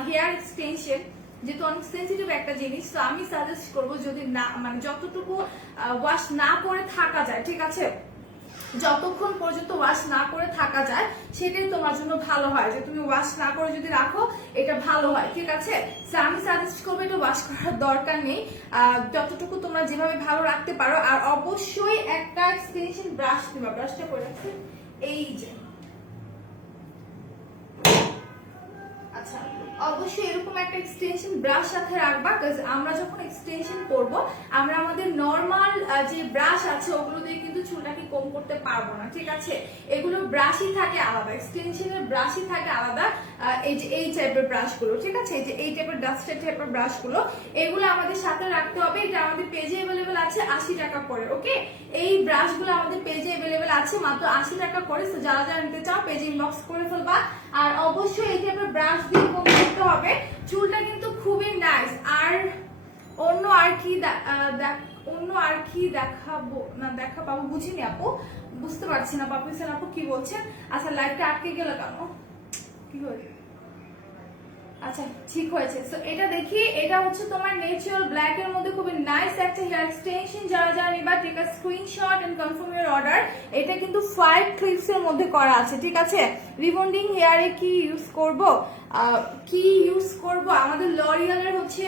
হেয়ার এক্সটেনশন, যেহেতু অনেক সেন্সিটিভ একটা জিনিস, তো আমি সাজেস্ট করবো যদি না মানে যতটুকু ওয়াশ না করে থাকা যায়, ঠিক আছে, যতক্ষণ পর্যন্ত ওয়াশ না করে থাকা যায় সেটাই তোমার জন্য ভালো হয়। যে তুমি ওয়াশ না করে যদি রাখো এটা ভালো হয়, ঠিক আছে? আমি সাজেস্ট করবো এটা ওয়াশ করার দরকার নেই, যতটুকু তোমরা যেভাবে ভালো রাখতে পারো। আর অবশ্যই একটা এক্সটেনশন ব্রাশ দিবা। ব্রাশটা করে রাখছি এই যে, আচ্ছা অবশ্যই এরকম একটা এক্সটেনশন ব্রাশ সাথে রাখবা, কারণ আমরা যখন এক্সটেনশন করব আমরা আমাদের নরমাল যে ব্রাশ আছে ওগুলো দিয়ে কিন্তু চুলটাকে কম করতে পারবো না, ঠিক আছে? এগুলো ব্রাশই থাকে আলাদা, এক্সটেনশনের ব্রাশই থাকে আলাদা। এই যে এই টাইপের ব্রাশগুলো, ঠিক আছে, এই যে এই টাইপের ডাস্টার টাইপের ব্রাশগুলো, এগুলো আমাদের সাথে রাখতে হবে। এটা আমাদের পেজে অ্যাভেলেবেল আছে 80 টাকা করে, ওকে? এই ব্রাশগুলো আমাদের পেজে অ্যাভেলেবেল আছে মাত্র 80 টাকা করে। তো যারা যারা নিতে চাও পেজে ইনবক্স করে ফেলবা। আর অবশ্যই এই টাইপের ব্রাশ দিয়ে কম করতে হবে, চুলটা কিন্তু খুবই নাইস। আর অন্য আর কি দেখাবো না দেখাবো বুঝিনি আপু, বুঝতে পারছি না পাপিসেন আপু কি বলছেন। আচ্ছা লাইভটা আটকে গেল কেন, কি হয়েছে? আচ্ছা ঠিক হয়েছে। সো এটা দেখি, এটা হচ্ছে তোমার ন্যাচারাল ব্ল্যাক এর মধ্যে খুবই নাইস একটা হেয়ার এক্সটেনশন। যারা যারা নিবা take a screenshot and confirm your order. এটা কিন্তু 5 ক্লিপস এর মধ্যে করা আছে, ঠিক আছে? রিবন্ডিং হেয়ারে কি ইউজ করব, আমাদের লরিয়ালের হচ্ছে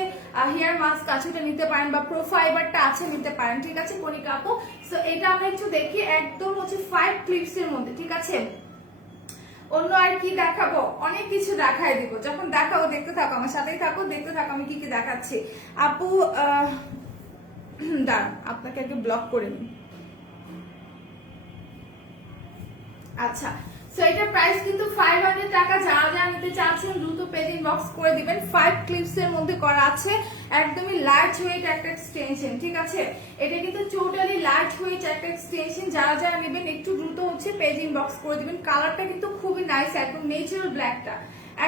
হেয়ার মাস্ক আছে, এটা নিতে পারেন, বা প্রো ফাইবারটা আছে নিতে পারেন, ঠিক আছে কণিকা আপু? সো এটা আমরা একটু দেখি, একদম হচ্ছে 5 ক্লিপস এর মধ্যে, ঠিক আছে? অন্য আর কি দেখাবো, অনেক কিছু দেখাই দিব। যখন দেখাবো দেখতে থাকো, আমার সাথেই থাকো, দেখতে থাকো আমি কি কি দেখাচ্ছি। আপু দাঁড়ান, আপনাকে আগে ব্লক করে নিই। আচ্ছা, সো এটা প্রাইস কিন্তু 500 টাকা। যারা যারা নিতে চাচ্ছেন দ্রুত পেজ ইনবক্স করে দিবেন। 5 ক্লিপস এর মধ্যে করা আছে, একদমই লাইট ওয়েট একটা এক্সটেনশন, ঠিক আছে? এটা কিন্তু টোটালি লাইট ওয়েট একটা এক্সটেনশন। যারা যারা নেবেন একটু দ্রুত হচ্ছে পেজ ইনবক্স করে দিবেন। কালারটা কিন্তু খুবই নাইস, একদম ন্যাচারাল ব্ল্যাকটা,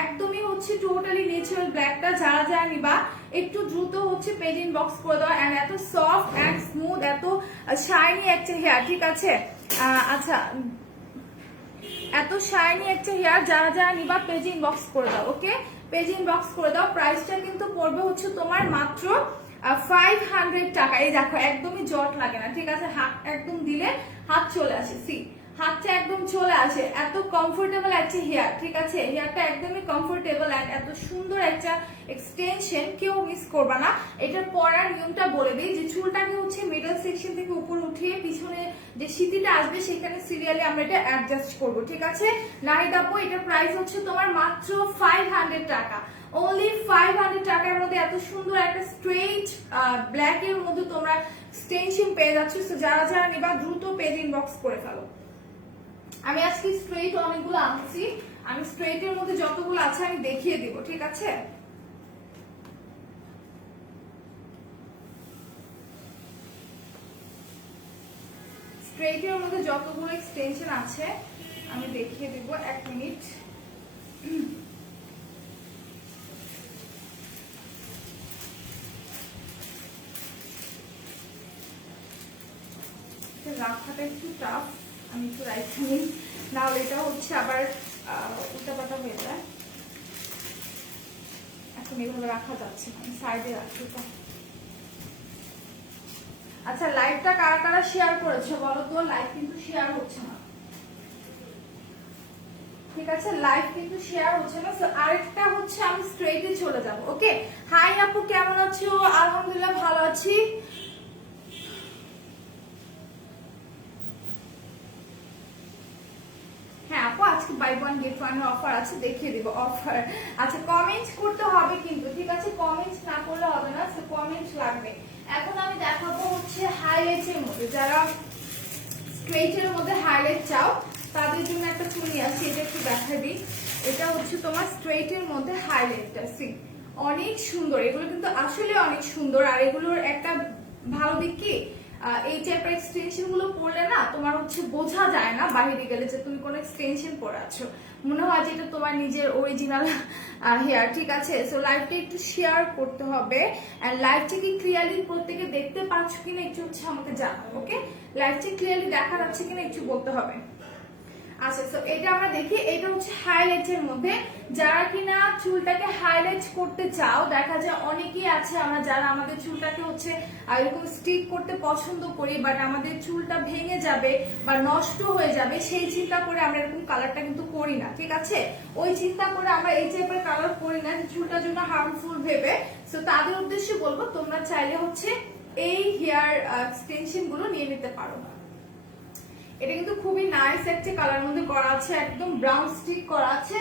একদমই হচ্ছে টোটালি ন্যাচারাল ব্ল্যাকটা। যারা যারা নিবা একটু দ্রুত হচ্ছে পেজ ইনবক্স করে দাও। এন্ড এত সফট এন্ড স্মুথ, এত শাইনি একটা হেয়ার, ঠিক আছে? আচ্ছা, এত শাইনি একটা হেয়ার, যারা যারা নিবা পেজ ইনবক্স করে দাও, ওকে? পেজ ইনবক্স করে দাও। প্রাইসটা কিন্তু পড়বে হচ্ছে তোমার মাত্র 500 টাকা। এই দেখো একদমই জট লাগে না, ঠিক আছে? হাত একদম দিলে হাত চলে আসে, সি হাতটা একদম চলে আসে। এত কমফোর্টেবল একটা হেয়ার, ঠিক আছে? হেয়ারটা একদমই কমফোর্টেবল এন্ড এত সুন্দর একটা এক্সটেনশন, কেউ মিস করবা না। এটার পরার নিয়মটা বলে দিই, যে চুলটাকে হচ্ছে মিডল সেকশন থেকে উপর উঠিয়ে পিছনে যে সিটিটা আসবে সেখানে সিরিয়ালি আমরা এটা অ্যাডজাস্ট করব, ঠিক আছে? নাহিদ আপু এটার প্রাইস হচ্ছে তোমার মাত্র 500 টাকা, অনলি 500 টাকার মধ্যে এত সুন্দর একটা স্ট্রেইট ব্ল্যাক এর মধ্যে তোমরা এক্সটেনশন পেয়ে যাচ্ছ। তো যারা যারা নিবা দ্রুত পেজ ইনবক্স করে ফেলো। আমি আজকে স্ট্রেইট অনেকগুলো আনছি, আমি স্ট্রেইট এর মধ্যে যতগুলো আছে আমি দেখিয়ে দিব, ঠিক আছে? স্ট্রেইট এর মধ্যে যতগুলো এক্সটেনশন আছে আমি দেখিয়ে দিব, 1 মিনিট। রাখাটা একটু টাফ, আমি একটু রাইট নিই, নাহলে এটা হচ্ছে আবার উল্টাপাল্টা হয়ে যায়। এখন এভাবে রাখা যাচ্ছে না, আমি সাইডে রাখি এটা। আচ্ছা, লাইভটা কারা কারা শেয়ার করেছে বলো তো? লাইভ কিন্তু শেয়ার হচ্ছে না, ঠিক আছে? লাইভ কিন্তু শেয়ার হচ্ছে না। আরেকটা হচ্ছে আমি স্ট্রেইটে চলে যাব, ওকে? হাই আপু কেমন আছো? আলহামদুলিল্লাহ ভালো আছি। হ্যাঁ আপু, আজকে buy one get one offer আছে, দেখিয়ে দিব অফার। আচ্ছা, কমেন্ট করতে হবে কিন্তু, ঠিক আছে? কমেন্ট না করলে হবে না, সো কমেন্ট লাগবে। এখন আমি দেখাবো হচ্ছে হাইলাইটের মধ্যে, যারা স্ট্রেইটের মধ্যে হাইলাইট চাও তাদের জন্য একটা চুল আছে, এটা একটু দেখা দিই। এটা হচ্ছে তোমার স্ট্রেইটের মধ্যে হাইলাইটটা, সি অনেক সুন্দর, এগুলো কিন্তু আসলে অনেক সুন্দর। আর এগুলোর একটা ভালো দিক কি, এই টাইপের এক্সটেনশন গুলো পরলে না তোমার হচ্ছে বোঝা যায় না বাইরে গেলে যে তুমি কোনো এক্সটেনশন পরে আছো, মনে হয় যে এটা তোমার নিজের অরিজিনাল হেয়ার, ঠিক আছে? সো লাইভটা একটু শেয়ার করতে হবে, এন্ড লাইভটা কি ক্লিয়ারলি প্রত্যেকে দেখতে পাচ্ছ কিনা একটু হচ্ছে আমাকে জানাও, ওকে? লাইভটা ক্লিয়ারলি দেখা যাচ্ছে কিনা একটু বলতে হবে। আচ্ছা, তো এটা আমরা দেখি, এটা হচ্ছে হাইলাইটের মধ্যে। যারা কিনা চুলটাকে হাইলাইট করতে চাও, দেখা যায় অনেকেই আছে আমরা যারা আমাদের চুলটাকে হচ্ছে এরকম স্টিক করতে পছন্দ করি, বাট আমাদের চুলটা ভেঙে যাবে বা নষ্ট হয়ে যাবে, সেই চিন্তা করে আমরা এরকম কালারটা কিন্তু করি না, ঠিক আছে? ওই চিন্তা করে আমরা এই টাইপের কালার করি না, চুলটার জন্য হার্মফুল ভেবে। তো তাদের উদ্দেশ্যে বলবো, তোমরা চাইলে হচ্ছে এই হেয়ার এক্সটেনশন গুলো নিয়ে নিতে পারো। এটা কিন্তু খুবই নাইস একটা কালার মধ্যে করা আছে, একদম ব্রাউন স্টিক করা আছে,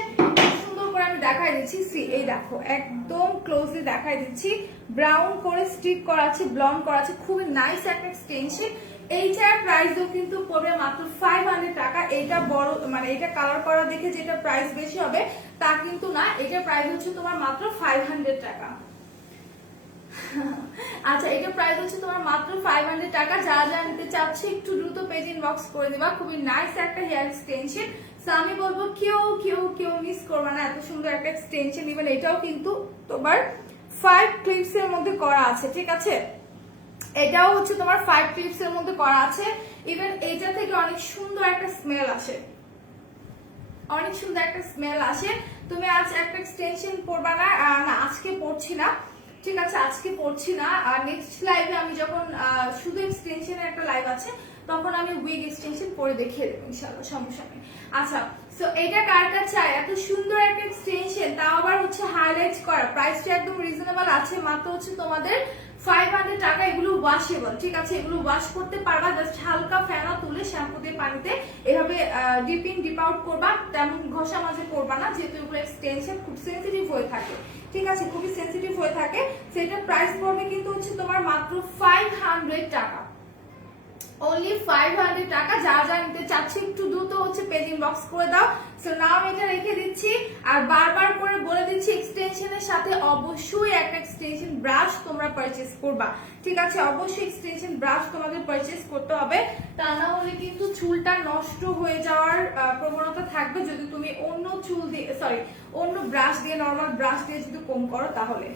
সুন্দর করে আমি দেখাই দিচ্ছি, সি এই দেখো একদম ক্লোজলি দেখাই দিচ্ছি, ব্রাউন করে স্টিক করা আছে, ব্লন্ড করা আছে, খুবই নাইস একটা এক্সটেনশন। এইটার প্রাইসও কিন্তু পড়বে মাত্র 500 টাকা। এটা বড় মানে এটা কালার করা দেখে যেটা প্রাইস বেশি হবে তা কিন্তু না, এটার প্রাইস হচ্ছে তোমার মাত্র 500 টাকা। আচ্ছা, এটা প্রাইস হচ্ছে তোমার মাত্র 500 টাকা। যারা যারা নিতে চাচ্ছে একটু দ্রুত পেজ ইনবক্স করে দিবা। খুবই নাইস একটা হেয়ার এক্সটেনশন। সো আমি বলবো কেউ মিস করবে না, এত সুন্দর একটা এক্সটেনশন। ইভেন এটাও কিন্তু তোমার 5 ক্লিপস এর মধ্যে করা আছে, ঠিক আছে? এটাও হচ্ছে তোমার 5 ক্লিপস এর মধ্যে করা আছে। ইভেন এইটা থেকে অনেক সুন্দর একটা স্মেল আসে, অনেক সুন্দর একটা স্মেল আসে। তুমি আজ একটা এক্সটেনশন পরবা না, না আজকে পরছি না, ঠিক আছে, আজকে পরছি না। আর নেক্সট লাইভে আমি যখন শুধু এক্সটেনশনের একটা লাইভ আছে তখন আমি উইগ এক্সটেনশন পরে দেখিয়ে দেবো ইনশাআল্লাহ, সমস্যা নেই। আচ্ছা, সো এটা কার কাছে চাই? এত সুন্দর একটা এক্সটেনশন, তাও আবার হচ্ছে হাইলাইট করা, প্রাইসটা একদম রিজনেবল আছে, মাত্র হচ্ছে তোমাদের 500 টাকা। এগুলো ওয়াশেবল, ঠিক আছে, এগুলো ওয়াশ করতে পারবা, জাস্ট হালকা ফেনা তুলে শ্যাম্পু দিয়ে পানিতে এভাবে ডিপ ইন ডিপ আউট করবা, তেমন ঘষা মাজা করবা না, যেহেতু এগুলো এক্সটেনশন খুব সেন্সিটিভ হয়ে থাকে, ঠিক আছে, খুবই সেন্সিটিভ হয়ে থাকে। সেটা প্রাইস পড়বে কিন্তু হচ্ছে তোমার মাত্র 500 টাকা, only 500 টাকা। যারা যারা নিতে চাচ্ছে একটু দ্রুত হচ্ছে পেজ ইনবক্স করে দাও। সো নাও আমি এটা রেখে দিচ্ছি, আর বারবার করে বলে দিচ্ছি এক্সটেনশনের সাথে অবশ্যই একটা এক্সটেনশন ব্রাশ তোমরা পারচেজ করবা, ঠিক আছে? অবশ্যই এক্সটেনশন ব্রাশ তোমাদের পারচেজ করতে হবে, তা না হলে কিন্তু চুলটা নষ্ট হয়ে যাওয়ার প্রবণতা থাকবে যদি তুমি অন্য চুল দিয়ে অন্য ব্রাশ দিয়ে, নর্মাল ব্রাশ দিয়ে যদি কম করো তাহলে।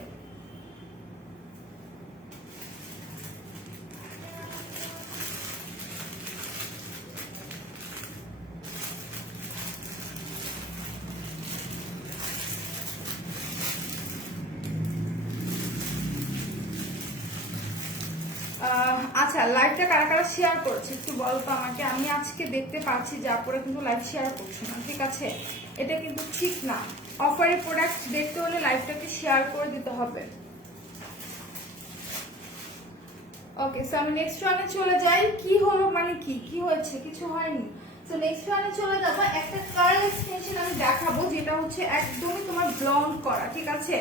আচ্ছা, লাইভটা কারা কারা শেয়ার করেছে একটু বলতো আমাকে। আমি আজকে দেখতে পাচ্ছি যে আপনারা কিন্তু লাইভ শেয়ার করছে না, ঠিক আছে, এটা কিন্তু ঠিক না। অফারের প্রোডাক্ট দেখতে হলে লাইভটাকে শেয়ার করে দিতে হবে। ওকে, সো আমি নেক্সট ওয়ানে চলে যাই। কি হলো মানে কি হয়েছে? কিছু হয়নি। সো নেক্সট ওয়ানে চলে যাবো। একটা কার্ল এক্সটেনশন আমি দেখাবো যেটা হচ্ছে একদমই তোমার ব্লন্ড করা, ঠিক আছে,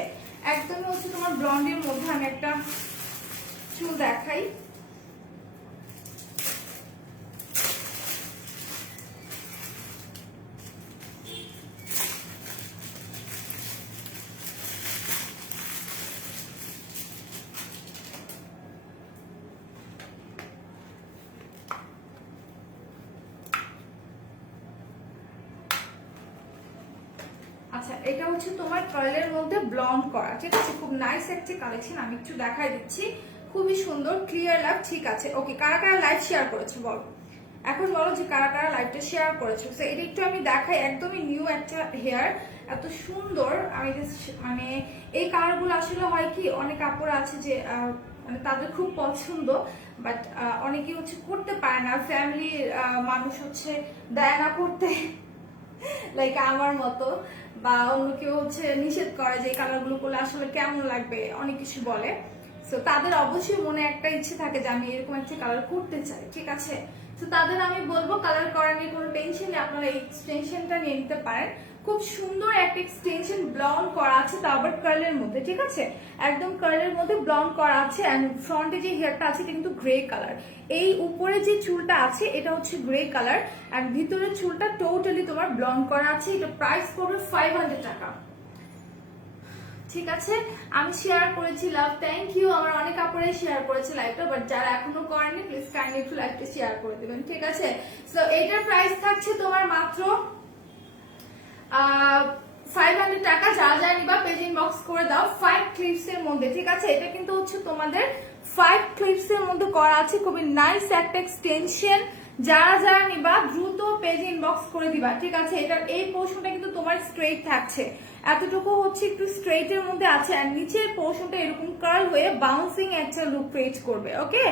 একদমই হচ্ছে তোমার ব্লন্ডের মধ্যে। আমি একটা চুল দেখাই। আচ্ছা, এটা হচ্ছে তোমার কার্লের মধ্যে ব্লন্ড করা, ঠিক আছে, খুব নাইস একটা কালেকশন। আমি একটু দেখাই দিচ্ছি, খুবই সুন্দর ক্লিয়ার লাভ, ঠিক আছে। ওকে, কারা কারা লাইভ শেয়ার করেছে বলো, এখন বলো যে কারা কারা লাইভটা শেয়ার করেছে। সো এটা একটু আমি দেখাই, একদমই নিউ একটা হেয়ার, এত সুন্দর। আমি মানে এই কালারগুলো আসলে হয় কি, অনেক কাপড় আছে যে মানে তাদের খুব পছন্দ, বাট অনেকে হচ্ছে করতে পারে না, ফ্যামিলির মানুষ হচ্ছে দেয় না করতে, লাইক আমার মতো, বা অন্য কেউ হচ্ছে নিষেধ করে যে এই কালারগুলো করলে আসলে কেমন লাগবে, অনেক কিছু বলে। সো তাদের অবশ্যই মনে একটা ইচ্ছে থাকে যে আমি এরকম একটা কালার করতে চাই, ঠিক আছে। তো তাদের আমি বলবো কালার করা নিয়ে কোনো টেনশন নেই, আপনারা এই এক্সটেনশনটা নিয়ে নিতে পারেন। খুব সুন্দর একটা এক্সটেনশন ব্লন্ড করা আছে, তা আবার কার্লের মধ্যে, ঠিক আছে, একদম কার্লের মধ্যে ব্লন্ড করা আছে। এন্ড ফ্রন্টে যে হেয়ারটা আছে এটা কিন্তু গ্রে কালার, এই উপরে যে চুলটা আছে এটা হচ্ছে গ্রে কালার, আর ভিতরের চুলটা টোটালি তোমার ব্লন্ড করা আছে। এটা প্রাইস পড়বে 500 টাকা, ঠিক আছে। আমি শেয়ার করেছি, লাভ, থ্যাংক ইউ। আমার অনেক আপুরে শেয়ার করেছে লাইভটা, বাট যারা এখনো করেনি প্লিজ কাইন্ডলি একটু লাইভটা শেয়ার করে দিবেন, ঠিক আছে। সো এটার প্রাইস থাকছে তোমার মাত্র 500 টাকা। যারা যারা নিবা পেজ ইনবক্স করে দাও 5 ক্লিপস এর মধ্যে, ঠিক আছে। এটা কিন্তু হচ্ছে তোমাদের 5 ক্লিপস এর মধ্যে করা আছে, খুবই নাইস একটা এক্সটেনশন। যারা যারা নিবা দ্রুত পেজ ইনবক্স করে দিবা, ঠিক আছে। এটার এই পোর্শনটা কিন্তু তোমার স্ট্রেইট থাকছে, এতটুকু হচ্ছে একটু স্ট্রেইট এর মধ্যে আছে, আর নিচের পোর্শনটা এরকম কার্ল হয়ে বাউন্সিং একটা লুক ক্রিয়েট করবে। ওকে,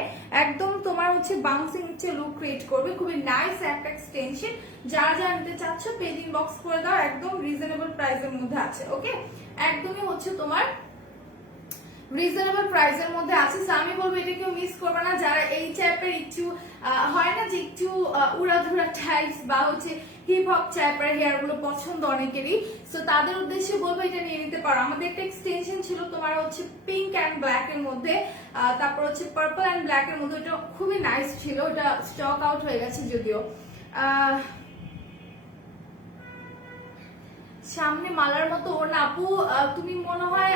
একদম তোমার হচ্ছে বাউন্সিং একটা লুক ক্রিয়েট করবে, খুবই নাইস একটা এক্সটেনশন। যারা যারা নিতে চাচ্ছ পেজ ইনবক্স করে দাও, একদম রিজনেবল প্রাইসের মধ্যে আছে। ওকে, একদমই হচ্ছে তোমার রিজনেবল প্রাইসের মধ্যে আছে। So, আমি বলবো এটা কেউ মিস করবে না, যারা এই টাইপের একটু হয় না যে একটু উড়াধুরা টাইপস বা হচ্ছে হিপ হপ টাইপের হেয়ার গুলো পছন্দ অনেকেরই, সো তাদের উদ্দেশ্যে বলবো এটা নিয়ে নিতে পারো। আমাদের একটা এক্সটেনশন ছিল তোমার হচ্ছে পিঙ্ক অ্যান্ড ব্ল্যাক এর মধ্যে, তারপর হচ্ছে পার্পল অ্যান্ড ব্ল্যাক এর মধ্যে, ওটা খুবই নাইস ছিল, ওটা স্টক আউট হয়ে গেছে যদিও। সামনে মালার মতো ওর না আপু, তুমি মনে হয়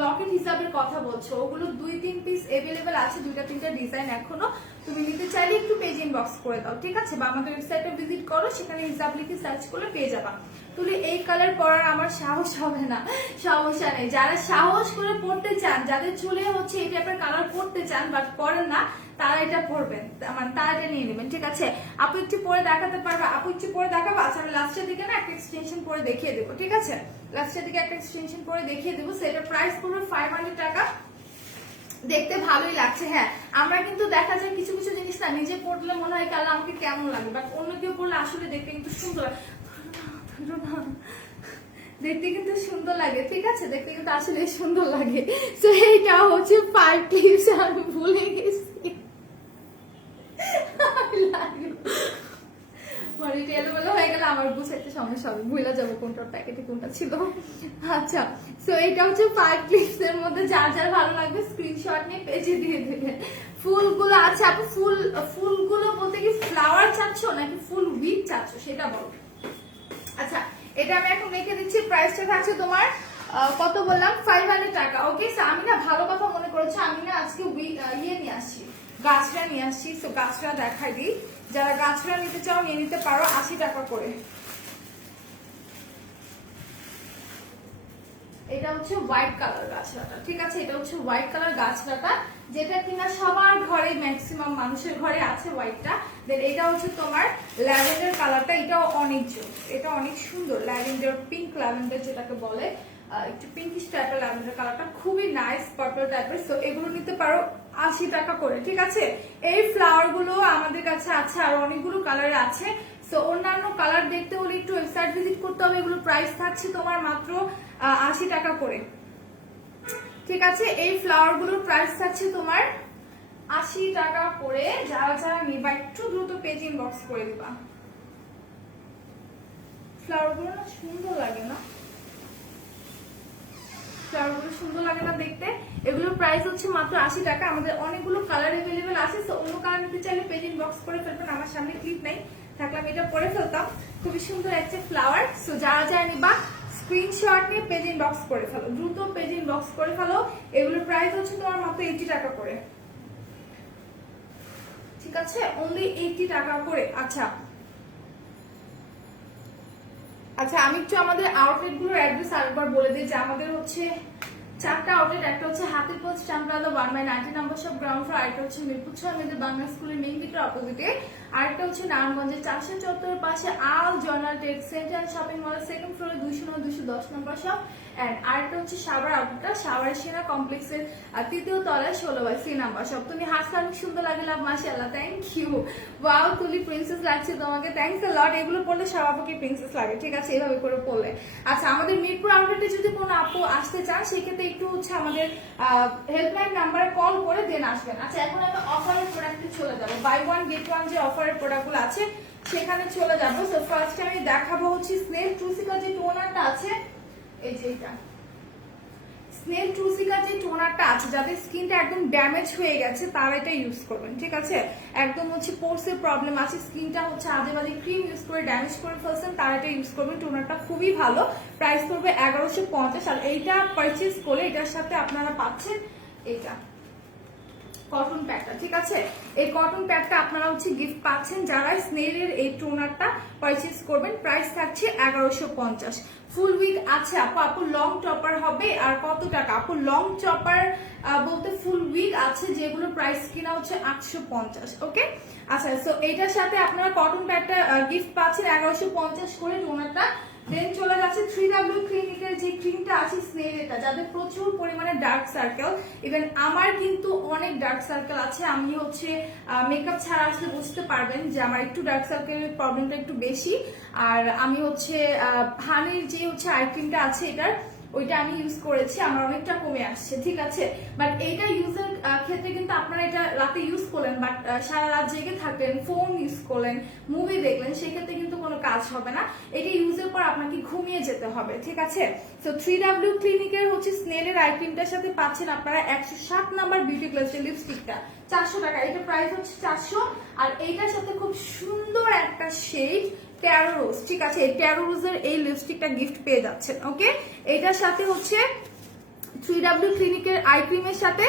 লকেট হিসাবের কথা বলছো, ওগুলো 2-3 পিস এভেলেবেল আছে, 2-3টা ডিজাইন এখনো, তুমি নিতে চাইলে একটু পেজ ইনবক্স করে দাও, ঠিক আছে, বা আমাদের ওয়েবসাইটে ভিজিট করো, সেখানে হিসাব লিখে সার্চ করলে পেয়ে যাবা। তুলি এই কালার পরার আমার সাহস হবে না, সমস্যা নেই, যারা সাহস করে পড়তে চান, যাদের চুলে হচ্ছে এই টাইপের কালার পড়তে চান বাট পরেন না, তারা এটা পরবেন, মানে তারা এটা নিয়ে নেবেন, ঠিক আছে। আপু একটু পরে দেখাতে পারবে? আপু একটু পরে দেখাবো। আচ্ছা, আমি লাস্টের দিকে না একটা এক্সটেনশন পরে দেখিয়ে দেবো, ঠিক আছে, লাস্টের দিকে একটা এক্সটেনশন পরে দেখিয়ে দেবো। সেটার প্রাইস পড়বে 500 টাকা। দেখতে ভালোই লাগছে, হ্যাঁ, আমরা কিন্তু দেখা যায় কিছু কিছু জিনিস না নিজে পড়লে মনে হয় কালার আমাকে কেমন লাগে, বাট অন্য কেউ পড়লে আসলে দেখতে কিন্তু সুন্দর লাগে, দেখতে কিন্তু সুন্দর লাগে, ঠিক আছে, দেখতে কিন্তু আসলে সুন্দর লাগে। তো এইটা হচ্ছে 5 ক্লিপস, আমি ভুলে গেছি, মানে এলোমেলো হয়ে গেলে আমার বুঝাইতে সমস্যা হবে, ভুলে যাবো কোনটা প্যাকেটে কোনটা ছিল। আচ্ছা, সো এটা হচ্ছে 5 ক্লিপস এর মধ্যে, যার যার ভালো লাগবে স্ক্রিনশট নিয়ে পেজে দিয়ে দেবেন। ফুলগুলো আছে আপু, ফুলগুলো বলতে কি ফ্লাওয়ার চাচ্ছ নাকি ফুল উইথ চাচ্ছ সেটা বলো। আচ্ছা, এটা আমি এখন রেখে দিচ্ছি, প্রাইসটা থাকছে তোমার কত বললাম, 500 টাকা। ওকে, আমি না ভালো কথা মনে করেছি, আমি না আজকে ইয়ে নিয়ে আসছি, গাছরা নিয়ে আসছি, তো গাছরা দেখাই দিই, যারা গাছরা নিতে চাও নিয়ে নিতে পারো, 80 টাকা করে। এটা হচ্ছে হোয়াইট কালার গাছরাটা, ঠিক আছে, এটা হচ্ছে হোয়াইট কালার গাছরাটা, যেটা কিনা সবার ঘরে ম্যাক্সিমাম মানুষের ঘরে আছে হোয়াইটটা। দেন এটা হচ্ছে তোমার ল্যাভেন্ডার কালারটা, এটাও অনেক জোস, এটা অনেক সুন্দর, ল্যাভেন্ডার, পিঙ্ক ল্যাভেন্ডার যেটাকে বলে, একটু পিঙ্কিশ টাইপের ল্যাভেন্ডার কালারটা, খুবই নাইস পার্পল টাইপের। সো এগুলো নিতে পারো 80 টাকা করে, ঠিক আছে। এই ফ্লাওয়ার গুলো আমাদের কাছে আছে, আর অনেকগুলো কালার আছে, সো অন্যান্য কালার দেখতে হলে একটু ওয়েবসাইট ভিজিট করতে হবে। এগুলো প্রাইস থাকছে তোমার মাত্র 80 টাকা করে, ঠিক আছে। এই ফ্লাওয়ার গুলোর প্রাইস থাকছে তোমার 80 টাকা করে। যারা যারা নিবা একটু দ্রুত পেজ ইনবক্স করে দিবা। ফ্লাওয়ার গুলো না সুন্দর লাগে না, ফ্লাওয়ারগুলো সুন্দর লাগে না দেখতে। এগুলোর প্রাইস হচ্ছে মাত্র 80 টাকা। আমাদের অনেকগুলো কালার अवेलेबल আছে, সো অন্য কালার নিতে চাইলে পেজ ইনবক্স করে ফেলবেন। আমার সামনে ক্লিপ নাই, থাকলে আমি এটা পরে ফেলতাম। খুবই সুন্দর একটা ফ্লাওয়ার। সো যারা যারা নিবা স্ক্রিনশট নিয়ে পেজ ইনবক্স করে ফেলো, দ্রুত পেজ ইনবক্স করে ফেলো। এগুলোর প্রাইস হচ্ছে তোমার মাত্র 80 টাকা করে, ঠিক আছে, অনলি 80 টাকা করে। আচ্ছা আচ্ছা, আমি একটু আমাদের আউটলেট গুলোর অ্যাড্রেস আরেকবার বলে দিই, যে আমাদের হচ্ছে 4টা আউটলেট। একটা হচ্ছে হাতিরপুল স্ট্যাম্পলাদা 1/90 নম্বর সব গ্রাউন্ড ফ্লোর, আরেকটা হচ্ছে মিরপুর 6 মেয়েদের বাংলা স্কুলের মেইন গেটের অপোজিটে, আরেকটা হচ্ছে নারায়ণগঞ্জের 400 চত্বরের পাশে আল জর্নাল ট্রেড সেন্টার শপিং মলের সেকেন্ড ফ্লোরে 209-210 নম্বর সব, এন্ড আরেকটা হচ্ছে সাভার আউটলেটটা সাভার সেনা কমপ্লেক্সের 3য় তলায় 16/3 নাম্বার সব। তুমি হাসলে অনেক সুন্দর লাগে, লাভ, মাশাআল্লাহ, থ্যাংক ইউ। ওয়াও, তুলি প্রিন্সেস লাগছে তোমাকে, থ্যাঙ্কস আ লট। এগুলো পড়লে সব আপুকে প্রিন্সেস লাগে, ঠিক আছে, এভাবে করে পড়লে। আচ্ছা, আমাদের মিরপুর আউটলেটে যদি কোনো আপু আসতে চান, সেক্ষেত্রে একটু হচ্ছে আমাদের হেল্পলাইন নাম্বারে কল করে দেন আসবেন। আচ্ছা, এখন আমি অফারের প্রোডাক্টে চলে যাবো, বাই ওয়ান গেট ওয়ান যে অফারের প্রোডাক্টগুলো আছে সেখানে চলে যাবো। সো ফার্স্ট আমি দেখাবো হচ্ছে স্নেল ট্রুসিকা যে টোনারটা আছে, এই যে এটা স্নেল ট্রুসিকা যে টোনারটা আছে, যাদের স্কিনটা একদম ড্যামেজ হয়ে গেছে তারা এটা ইউজ করবেন, ঠিক আছে। একদম হচ্ছে পোর্সের প্রবলেম আছে, স্কিনটা হচ্ছে আজে বাজে ক্রিম ইউজ করে ড্যামেজ করে ফেলছেন, তারা এটা ইউজ করবেন। টোনারটা খুবই ভালো, প্রাইস পড়বে 1150। আর এইটা পারচেজ করলে এটার সাথে আপনারা পাচ্ছেন এটা কটন প্যাকটা, ঠিক আছে। এই কটন প্যাকটা আপনারা হচ্ছে গিফট পাচ্ছেন যারা স্নেলের এই টোনারটা পারচেজ করবেন। প্রাইস থাকছে 1150। ফুল উইক আছে আপু, আপু লং টপার হবে আর কত টাকা? আপু লং টপার বলতে ফুল উইক আছে, যেগুলো প্রাইস কিনা হচ্ছে 850। ওকে, আচ্ছা, সো এইটার সাথে আপনারা কটন প্যাকটা গিফট পাচ্ছেন 1150 করে টোনারটা। দেন চলে যাচ্ছে 3W ক্লিনিকের যে ক্রিমটা আছে স্নেল, এটা যাদের প্রচুর পরিমাণে ডার্ক সার্কেল, ইভেন আমার কিন্তু অনেক ডার্ক সার্কেল আছে, আমি হচ্ছে মেকআপ ছাড়া আসলে বুঝতে পারবেন যে আমার একটু ডার্ক সার্কেলের প্রবলেমটা একটু বেশি। আর আমি হচ্ছে হানির যে হচ্ছে আই ক্রিমটা আছে, এটার ওইটা আমি ইউজ করেছি, আমার অনেকটা কমে আসছে, ঠিক আছে। বাট এইটা ইউজের ক্ষেত্রে কিন্তু আপনারা এটা রাতে ইউজ করলেন, বাট সারা রাত জেগে থাকলেন, ফোন ইউজ করলেন, মুভি দেখলেন, সেক্ষেত্রে কিন্তু কোনো কাজ হবে না। এটা ইউজের পর আপনাকে ঘুমিয়ে যেতে হবে, ঠিক আছে। তো 3W ক্লিনিকের হচ্ছে স্নেলের আই ক্রিমটার সাথে পাচ্ছেন আপনারা 107 নাম্বার বিউটি গ্লাসের লিপস্টিকটা 400 টাকা, এটা প্রাইস হচ্ছে 400। আর এইটার সাথে খুব সুন্দর একটা শেড ট্যারো রোজ, ঠিক আছে, এই ট্যারো রোজের এই লিপস্টিকটা গিফট পেয়ে যাচ্ছেন, ওকে। এইটার সাথে হচ্ছে 3W ক্লিনিকের আই ক্রিমের সাথে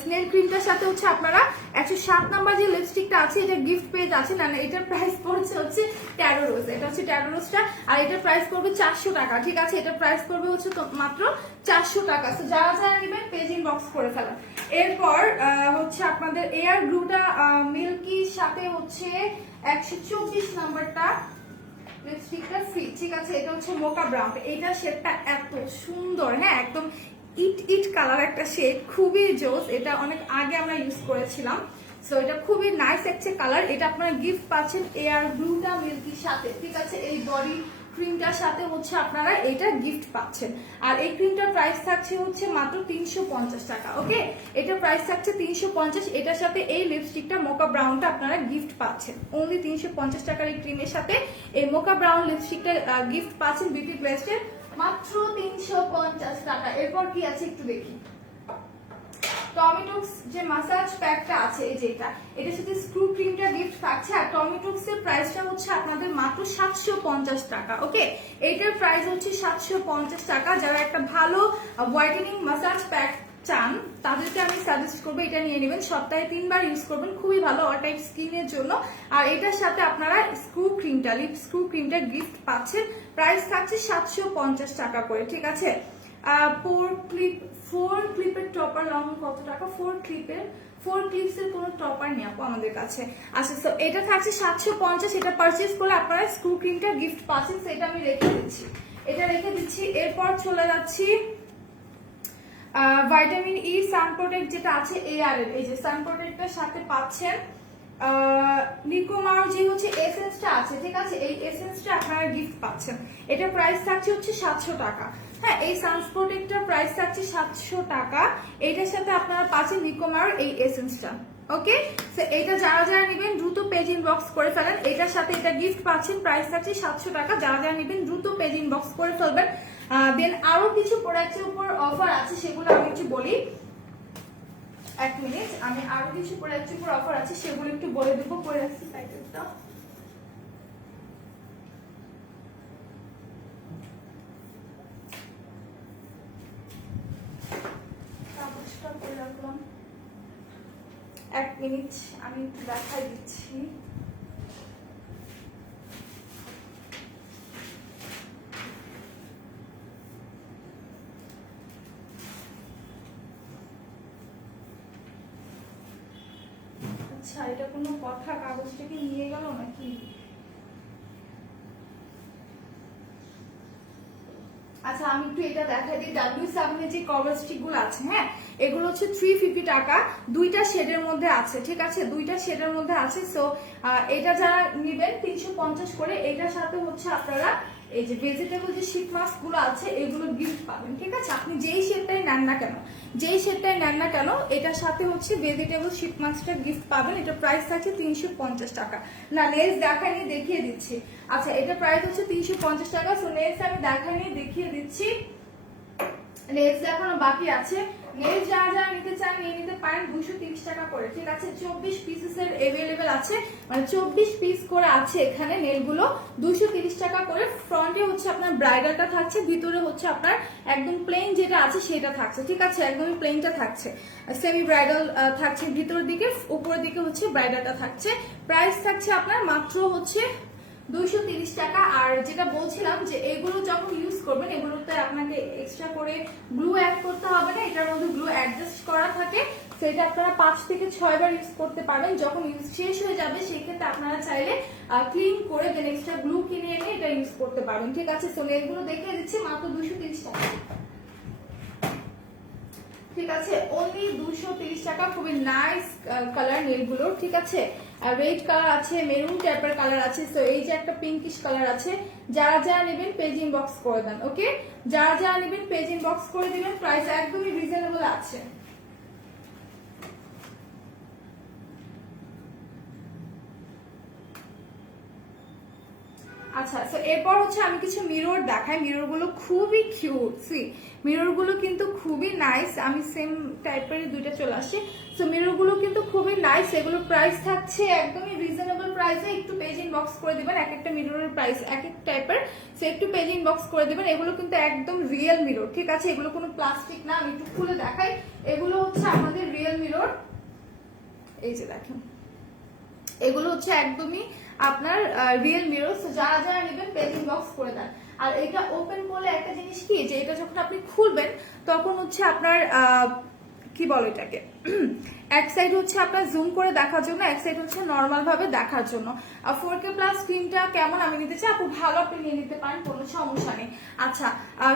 স্নেল ক্রিমটার সাথে হচ্ছে আপনারা 107 নাম্বার যে লিপস্টিকটা আছে এটা গিফট পেয়ে যাচ্ছেন। আর এটার প্রাইস পড়ছে হচ্ছে ট্যারো রোজ, এটা হচ্ছে ট্যারো রোজটা, আর এটার প্রাইস পড়বে 400 টাকা, ঠিক আছে। এটা প্রাইস পড়বে হচ্ছে মাত্র 400 টাকা। তো যারা যারা নেবেন পেজ ইনবক্স করে ফেলেন। এরপর হচ্ছে আপনাদের এয়ার গ্লুটা মিল্কির সাথে হচ্ছে 124 নাম্বারটা লিপস্টিকটা ফ্রি, ঠিক আছে। এটা হচ্ছে মোকা ব্রাউন, এটা শেডটা এত সুন্দর, হ্যাঁ, একদম ইট ইট কালার একটা শেড, খুবই জোস। এটা অনেক আগে আমরা ইউজ করেছিলাম, সো এটা খুবই নাইস একটা কালার। এটা আপনারা গিফট পাচ্ছেন এয়ার ব্লুটা মিল্কির সাথে, ঠিক আছে। এই বডি ক্রিমটার সাথে হচ্ছে আপনারা এটা গিফট পাচ্ছেন। আর এই ক্রিমটার প্রাইস থাকছে হচ্ছে মাত্র 350 টাকা, ওকে। এটা প্রাইস থাকছে 350। এটার সাথে এই লিপস্টিকটা মোকা ব্রাউনটা আপনারা গিফট পাচ্ছেন অনলি 350 টাকার এই ক্রিমের সাথে এই মোকা ব্রাউন লিপস্টিকটা গিফট পাচ্ছেন বিউটি ব্লেস্টের মাত্র 350 টাকা। এরপর কি আছে একটু দেখি। টমেটোক্স যে মাসাজ প্যাকটা আছে, এই যে এটার সাথে স্ক্রু ক্রিমটা গিফট থাকছে। আর টমেটোক্স এর প্রাইসটা হচ্ছে আপনাদের মাত্র 750 টাকা, ওকে। এটার প্রাইস হচ্ছে 750 টাকা। যারা একটা ভালো হোয়াইটেনিং মাসাজ প্যাক চান তাদেরকে আমি সাজেস্ট করবো এটা নিয়ে নেবেন, সপ্তাহে 3 বার ইউজ করবেন, খুবই ভালো অল টাইপ স্কিনের জন্য। আর এটার সাথে আপনারা স্ক্রু ক্রিমটা লিপ স্ক্রু ক্রিমটা গিফট পাচ্ছেন, প্রাইস থাকছে 750 টাকা করে, ঠিক আছে। 4 ক্লিপের টপার লং কত টাকা? 4 ক্লিপসের কোনো টপার নেই আপু আমাদের কাছে। আচ্ছা, তো এটা থাকছে 750। এটা পারচেজ করলে আপনারা স্ক্রু ক্রিমটা গিফট পাচ্ছেন, সেটা আমি রেখে দিচ্ছি। এরপর চলে যাচ্ছি ভাইটামিন ই সান প্রোটেক্ট যেটা আছে AR এর, এই যে সান প্রোটেক্টের সাথে পাচ্ছেন নিকোমার যে হচ্ছে এসেন্সটা আছে, ঠিক আছে। এই এসেন্সটা আপনারা গিফট পাচ্ছেন। এটা প্রাইস থাকছে হচ্ছে 700 টাকা, হ্যাঁ। এই সানস প্রোটেক্টর প্রাইস থাকছে 700 টাকা। এইটার সাথে আপনারা পাচ্ছেন নিকোমার এই এসেন্সটা, ওকে। সো এটা যারা যারা নেবেন দ্রুত পেজ ইনবক্স করে ফেলেন। এটার সাথে এটা গিফট পাচ্ছেন, প্রাইস থাকছে 700 টাকা। যারা যারা নেবেন দ্রুত পেজ ইনবক্স করে ফেলবেন। দেন আরো কিছু প্রোডাক্টের উপর অফার আছে, সেগুলো আমি একটু বলি। এক মিনিট, আমি আরো কিছু প্রোডাক্টের উপর অফার আছে সেগুলো একটু বলে দেবো। করে রাখছি টাইটেলটা। কাগজটা করে রাখলাম, এক মিনিট আমি একটু দেখাই দিচ্ছি। আচ্ছা, এটা কোনো কথা, কাগজটাকে নিয়ে গেল নাকি? আচ্ছা, আমি একটু এটা দেখাই দিই। W7 এর যে কভার স্টিক গুলো আছে, হ্যাঁ, এগুলো হচ্ছে 350 টাকা, দুইটা শেডের মধ্যে আছে, ঠিক আছে, দুইটা শেডের মধ্যে আছে। সো এটা যারা নেবেন 350 করে। এটার সাথে হচ্ছে আপনারা এই যে ভেজিটেবল যে শীট মাস্ক গুলো আছে এগুলো গিফট পাবেন, ঠিক আছে। আপনি যেই শেডটাই নেন না কেন এটার সাথে হচ্ছে ভেজিটেবল শীট মাস্কটা গিফট পাবেন। এটা প্রাইস থাকছে 350 টাকা। না, নেলস দেখাইনি, দেখিয়ে দিচ্ছি। আচ্ছা, এটা প্রাইস হচ্ছে 350 টাকা। সো নেলস আমি দেখাইনি, দেখিয়ে দিচ্ছি। নেলস দেখানো বাকি আছে। নেলস যারা যারা নিতে চান নিয়ে নিতে পারেন 230 টাকা করে, ঠিক আছে। 24 পিসের अवेलेबल আছে, মানে 24 পিস করে আছে এখানে নেলগুলো, 230 টাকা করে। ফ্রন্টে হচ্ছে আপনার ব্রাইডালটা থাকছে, ভিতরে হচ্ছে আপনার একদম প্লেন যেটা আছে সেটা থাকছে, ঠিক আছে, একদমই প্লেনটা থাকছে। সেমি ব্রাইডাল থাকছে ভিতরের দিকে, উপরের দিকে হচ্ছে ব্রাইডালটা থাকছে। প্রাইস থাকছে আপনার মাত্র হচ্ছে 230 টাকা। আর যেটা বলছিলাম যে এগুলো যখন ইউজ করবেন এগুলোতে আপনাকে এক্সট্রা করে গ্লু অ্যাড করতে হবে না, এটার মধ্যে গ্লু অ্যাডজাস্ট করা থাকে। সেটা আপনারা 5 থেকে 6 বার ইউজ করতে পারবেন। যখন ইউজ শেষ হয়ে যাবে সেক্ষেত্রে আপনারা চাইলে ক্লিন করে দেন এক্সট্রা গ্লু কিনে এনে এটা ইউজ করতে পারবেন, ঠিক আছে। সো এগুলো দেখিয়ে দিচ্ছি মাত্র 230 টাকা। ঠিক আছে, অনলি 230 টাকা। খুবই নাইস কালার নেলগুলো, ঠিক আছে। আর রেড কালার আছে, মেরুন টাইপের কালার আছে, সো এই যে একটা পিঙ্কিশ কালার আছে। যারা যারা নেবেন পেজ ইনবক্স করে দেন, ওকে। যারা যারা নেবেন পেজ ইনবক্স করে দিবেন, প্রাইস একদমই রিজনেবল আছে। আচ্ছা, তো এরপর হচ্ছে আমি কিছু মিরর দেখাই। মিরর গুলো খুবই কিউট, সি মিরর গুলো কিন্তু খুবই নাইস। আমি সেম টাইপের দুইটা চলে আসছি। সো মিরর গুলো কিন্তু খুবই নাইস। এগুলো প্রাইস থাকছে একদমই রিজনেবল প্রাইসে। একটু পেজ ইনবক্স করে দিবেন, এক একটা মিররের প্রাইস এক এক টাইপের, সো একটু পেজ ইনবক্স করে দিবেন। এগুলো কিন্তু একদম রিয়েল মিরর, ঠিক আছে। এগুলো কোনো প্লাস্টিক না। আমি একটু খুলে দেখাই। এগুলো হচ্ছে আমাদের রিয়েল মিরর। এই যে দেখেন, এগুলো হচ্ছে একদমই আপনার রিয়েল মিরর। তো যারা যারা নেবেন পেজ ইনবক্স করে দেন। আর এটা ওপেন করলে একটা জিনিস কি, যে এটা যখন আপনি খুলবেন তখন হচ্ছে আপনার কি বলে এটাকে, এক সাইড হচ্ছে আপনার জুম করে দেখার জন্য, এক সাইড হচ্ছে নর্মাল ভাবে দেখার জন্য। আর 4K প্লাস স্ক্রিনটা কেমন আমি নিতে চাই, আপু ভালো আপনি নিয়ে নিতে পারেন, কোনো সমস্যা নেই। আচ্ছা,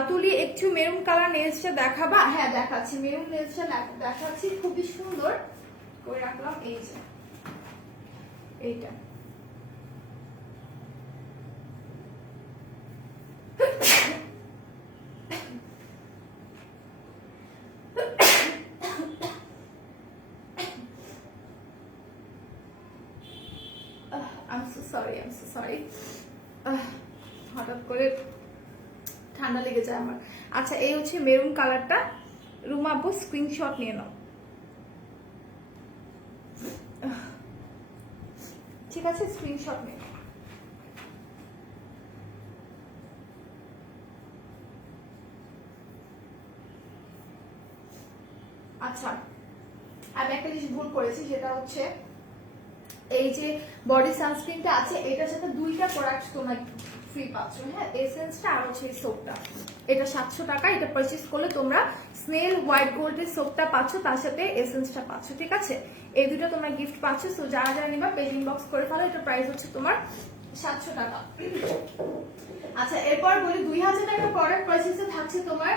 তুলি একটু মেরুন কালার নেলসটা দেখাবা? হ্যাঁ দেখাচ্ছি, মেরুন নেলসটা দেখাচ্ছি, খুবই সুন্দর করে রাখলাম। এই যে এইটা, I'm so sorry. হঠাৎ করে ঠান্ডা লেগে যায় আমার। আচ্ছা, এই হচ্ছে মেরুন কালারটা। রুমা আপু স্ক্রিনশট নিয়ে নাও, ঠিক আছে, স্ক্রিনশট নিয়ে নাও। আচ্ছা, আমি একটা জিনিস ভুল করেছি, সেটা হচ্ছে এই যে বডি সানস্ক্রিনটা আছে, এটার সাথে দুইটা প্রোডাক্ট তোমরা ফ্রি পাচ্ছ, হ্যাঁ, এসেন্সটা আর হচ্ছে এই সোপটা। এটা 700 টাকা। এটা পারচেজ করলে তোমরা স্নেল হোয়াইট গোল্ডের সোপটা পাচ্ছ, তার সাথে এসেন্সটা পাচ্ছ, ঠিক আছে। এই দুটো তোমরা গিফট পাচ্ছ। সো যারা যারা নিবা পেজ ইনবক্স করে ফেলো। এটা প্রাইস হচ্ছে তোমার 700 টাকা। আচ্ছা, এরপর বলি 2000 টাকার প্রোডাক্ট পারচেজে থাকছে তোমার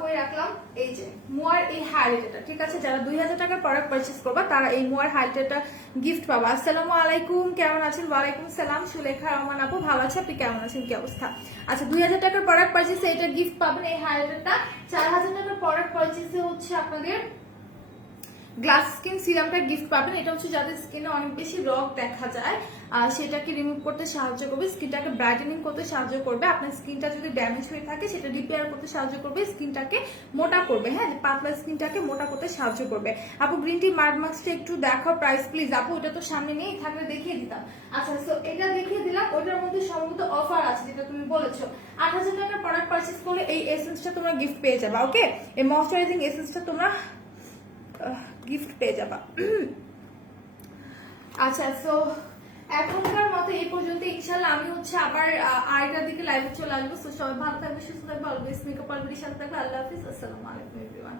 করে রাখলাম এই যে মোয়ার এই হাইলাইটারটা, ঠিক আছে। যারা 2000 টাকার প্রোডাক্ট পারচেজ করবা তারা এই মোয়ার হাইলাইটারটা গিফট পাবা। আসসালামু আলাইকুম, কেমন আছেন? ওয়ালাইকুম সালাম, সুলেখা রহমান আপু ভালো আছে, আপনি কেমন আছেন, কি অবস্থা? আচ্ছা, 2000 টাকার প্রোডাক্ট পারচেজে এটা গিফট পাবেন, এই হাইলাইটারটা। 4000 টাকার প্রোডাক্ট পারচেজে হচ্ছে আপনাদের গ্লাস স্কিন সিরামটা গিফট পাবেন। এটা হচ্ছে যাদের স্কিনে অনেক বেশি রগ দেখা যায় সেটাকে রিমুভ করতে সাহায্য করবে, স্কিনটাকে ব্রাইটেনিং করতে সাহায্য করবে। আপনার স্কিনটা যদি ড্যামেজ হয়ে থাকে সেটা রিপেয়ার করতে সাহায্য করবে, স্কিনটাকে মোটা করবে, হ্যাঁ, পাতলা স্কিনটাকে মোটা করতে সাহায্য করবে। আপু গ্রিন টি মার্ড মাস্কটা একটু দেখাও প্রাইস প্লিজ। আপু ওটা তো সামনে নেই, থাকলে দেখিয়ে দিতাম। আচ্ছা, সো এটা দেখিয়ে দিলাম। ওটার মধ্যে সম্ভবত অফার আছে, যেটা তুমি বলেছো। 8000 টাকার প্রোডাক্ট পারচেজ করলে এই এসেন্সটা তোমরা গিফট পেয়ে যাবা, ওকে। এই ময়শ্চারাইজিং এসেন্সটা তোমরা গিফট পেয়ে যাবা। আচ্ছা, সো এখনকার মতো এই পর্যন্ত। ইনশাআল্লাহ আমি হচ্ছে আবার আড়াইটার দিকে লাইভে চলে আসবো। সো সবাই ভালো থাকবে, সুস্থ থাকবে, অলওয়েজ মেকআপ অলরেডি সাথে থাকবে। আল্লাহ হাফিজ, আসসালামু আলাইকুম এভরিওয়ান।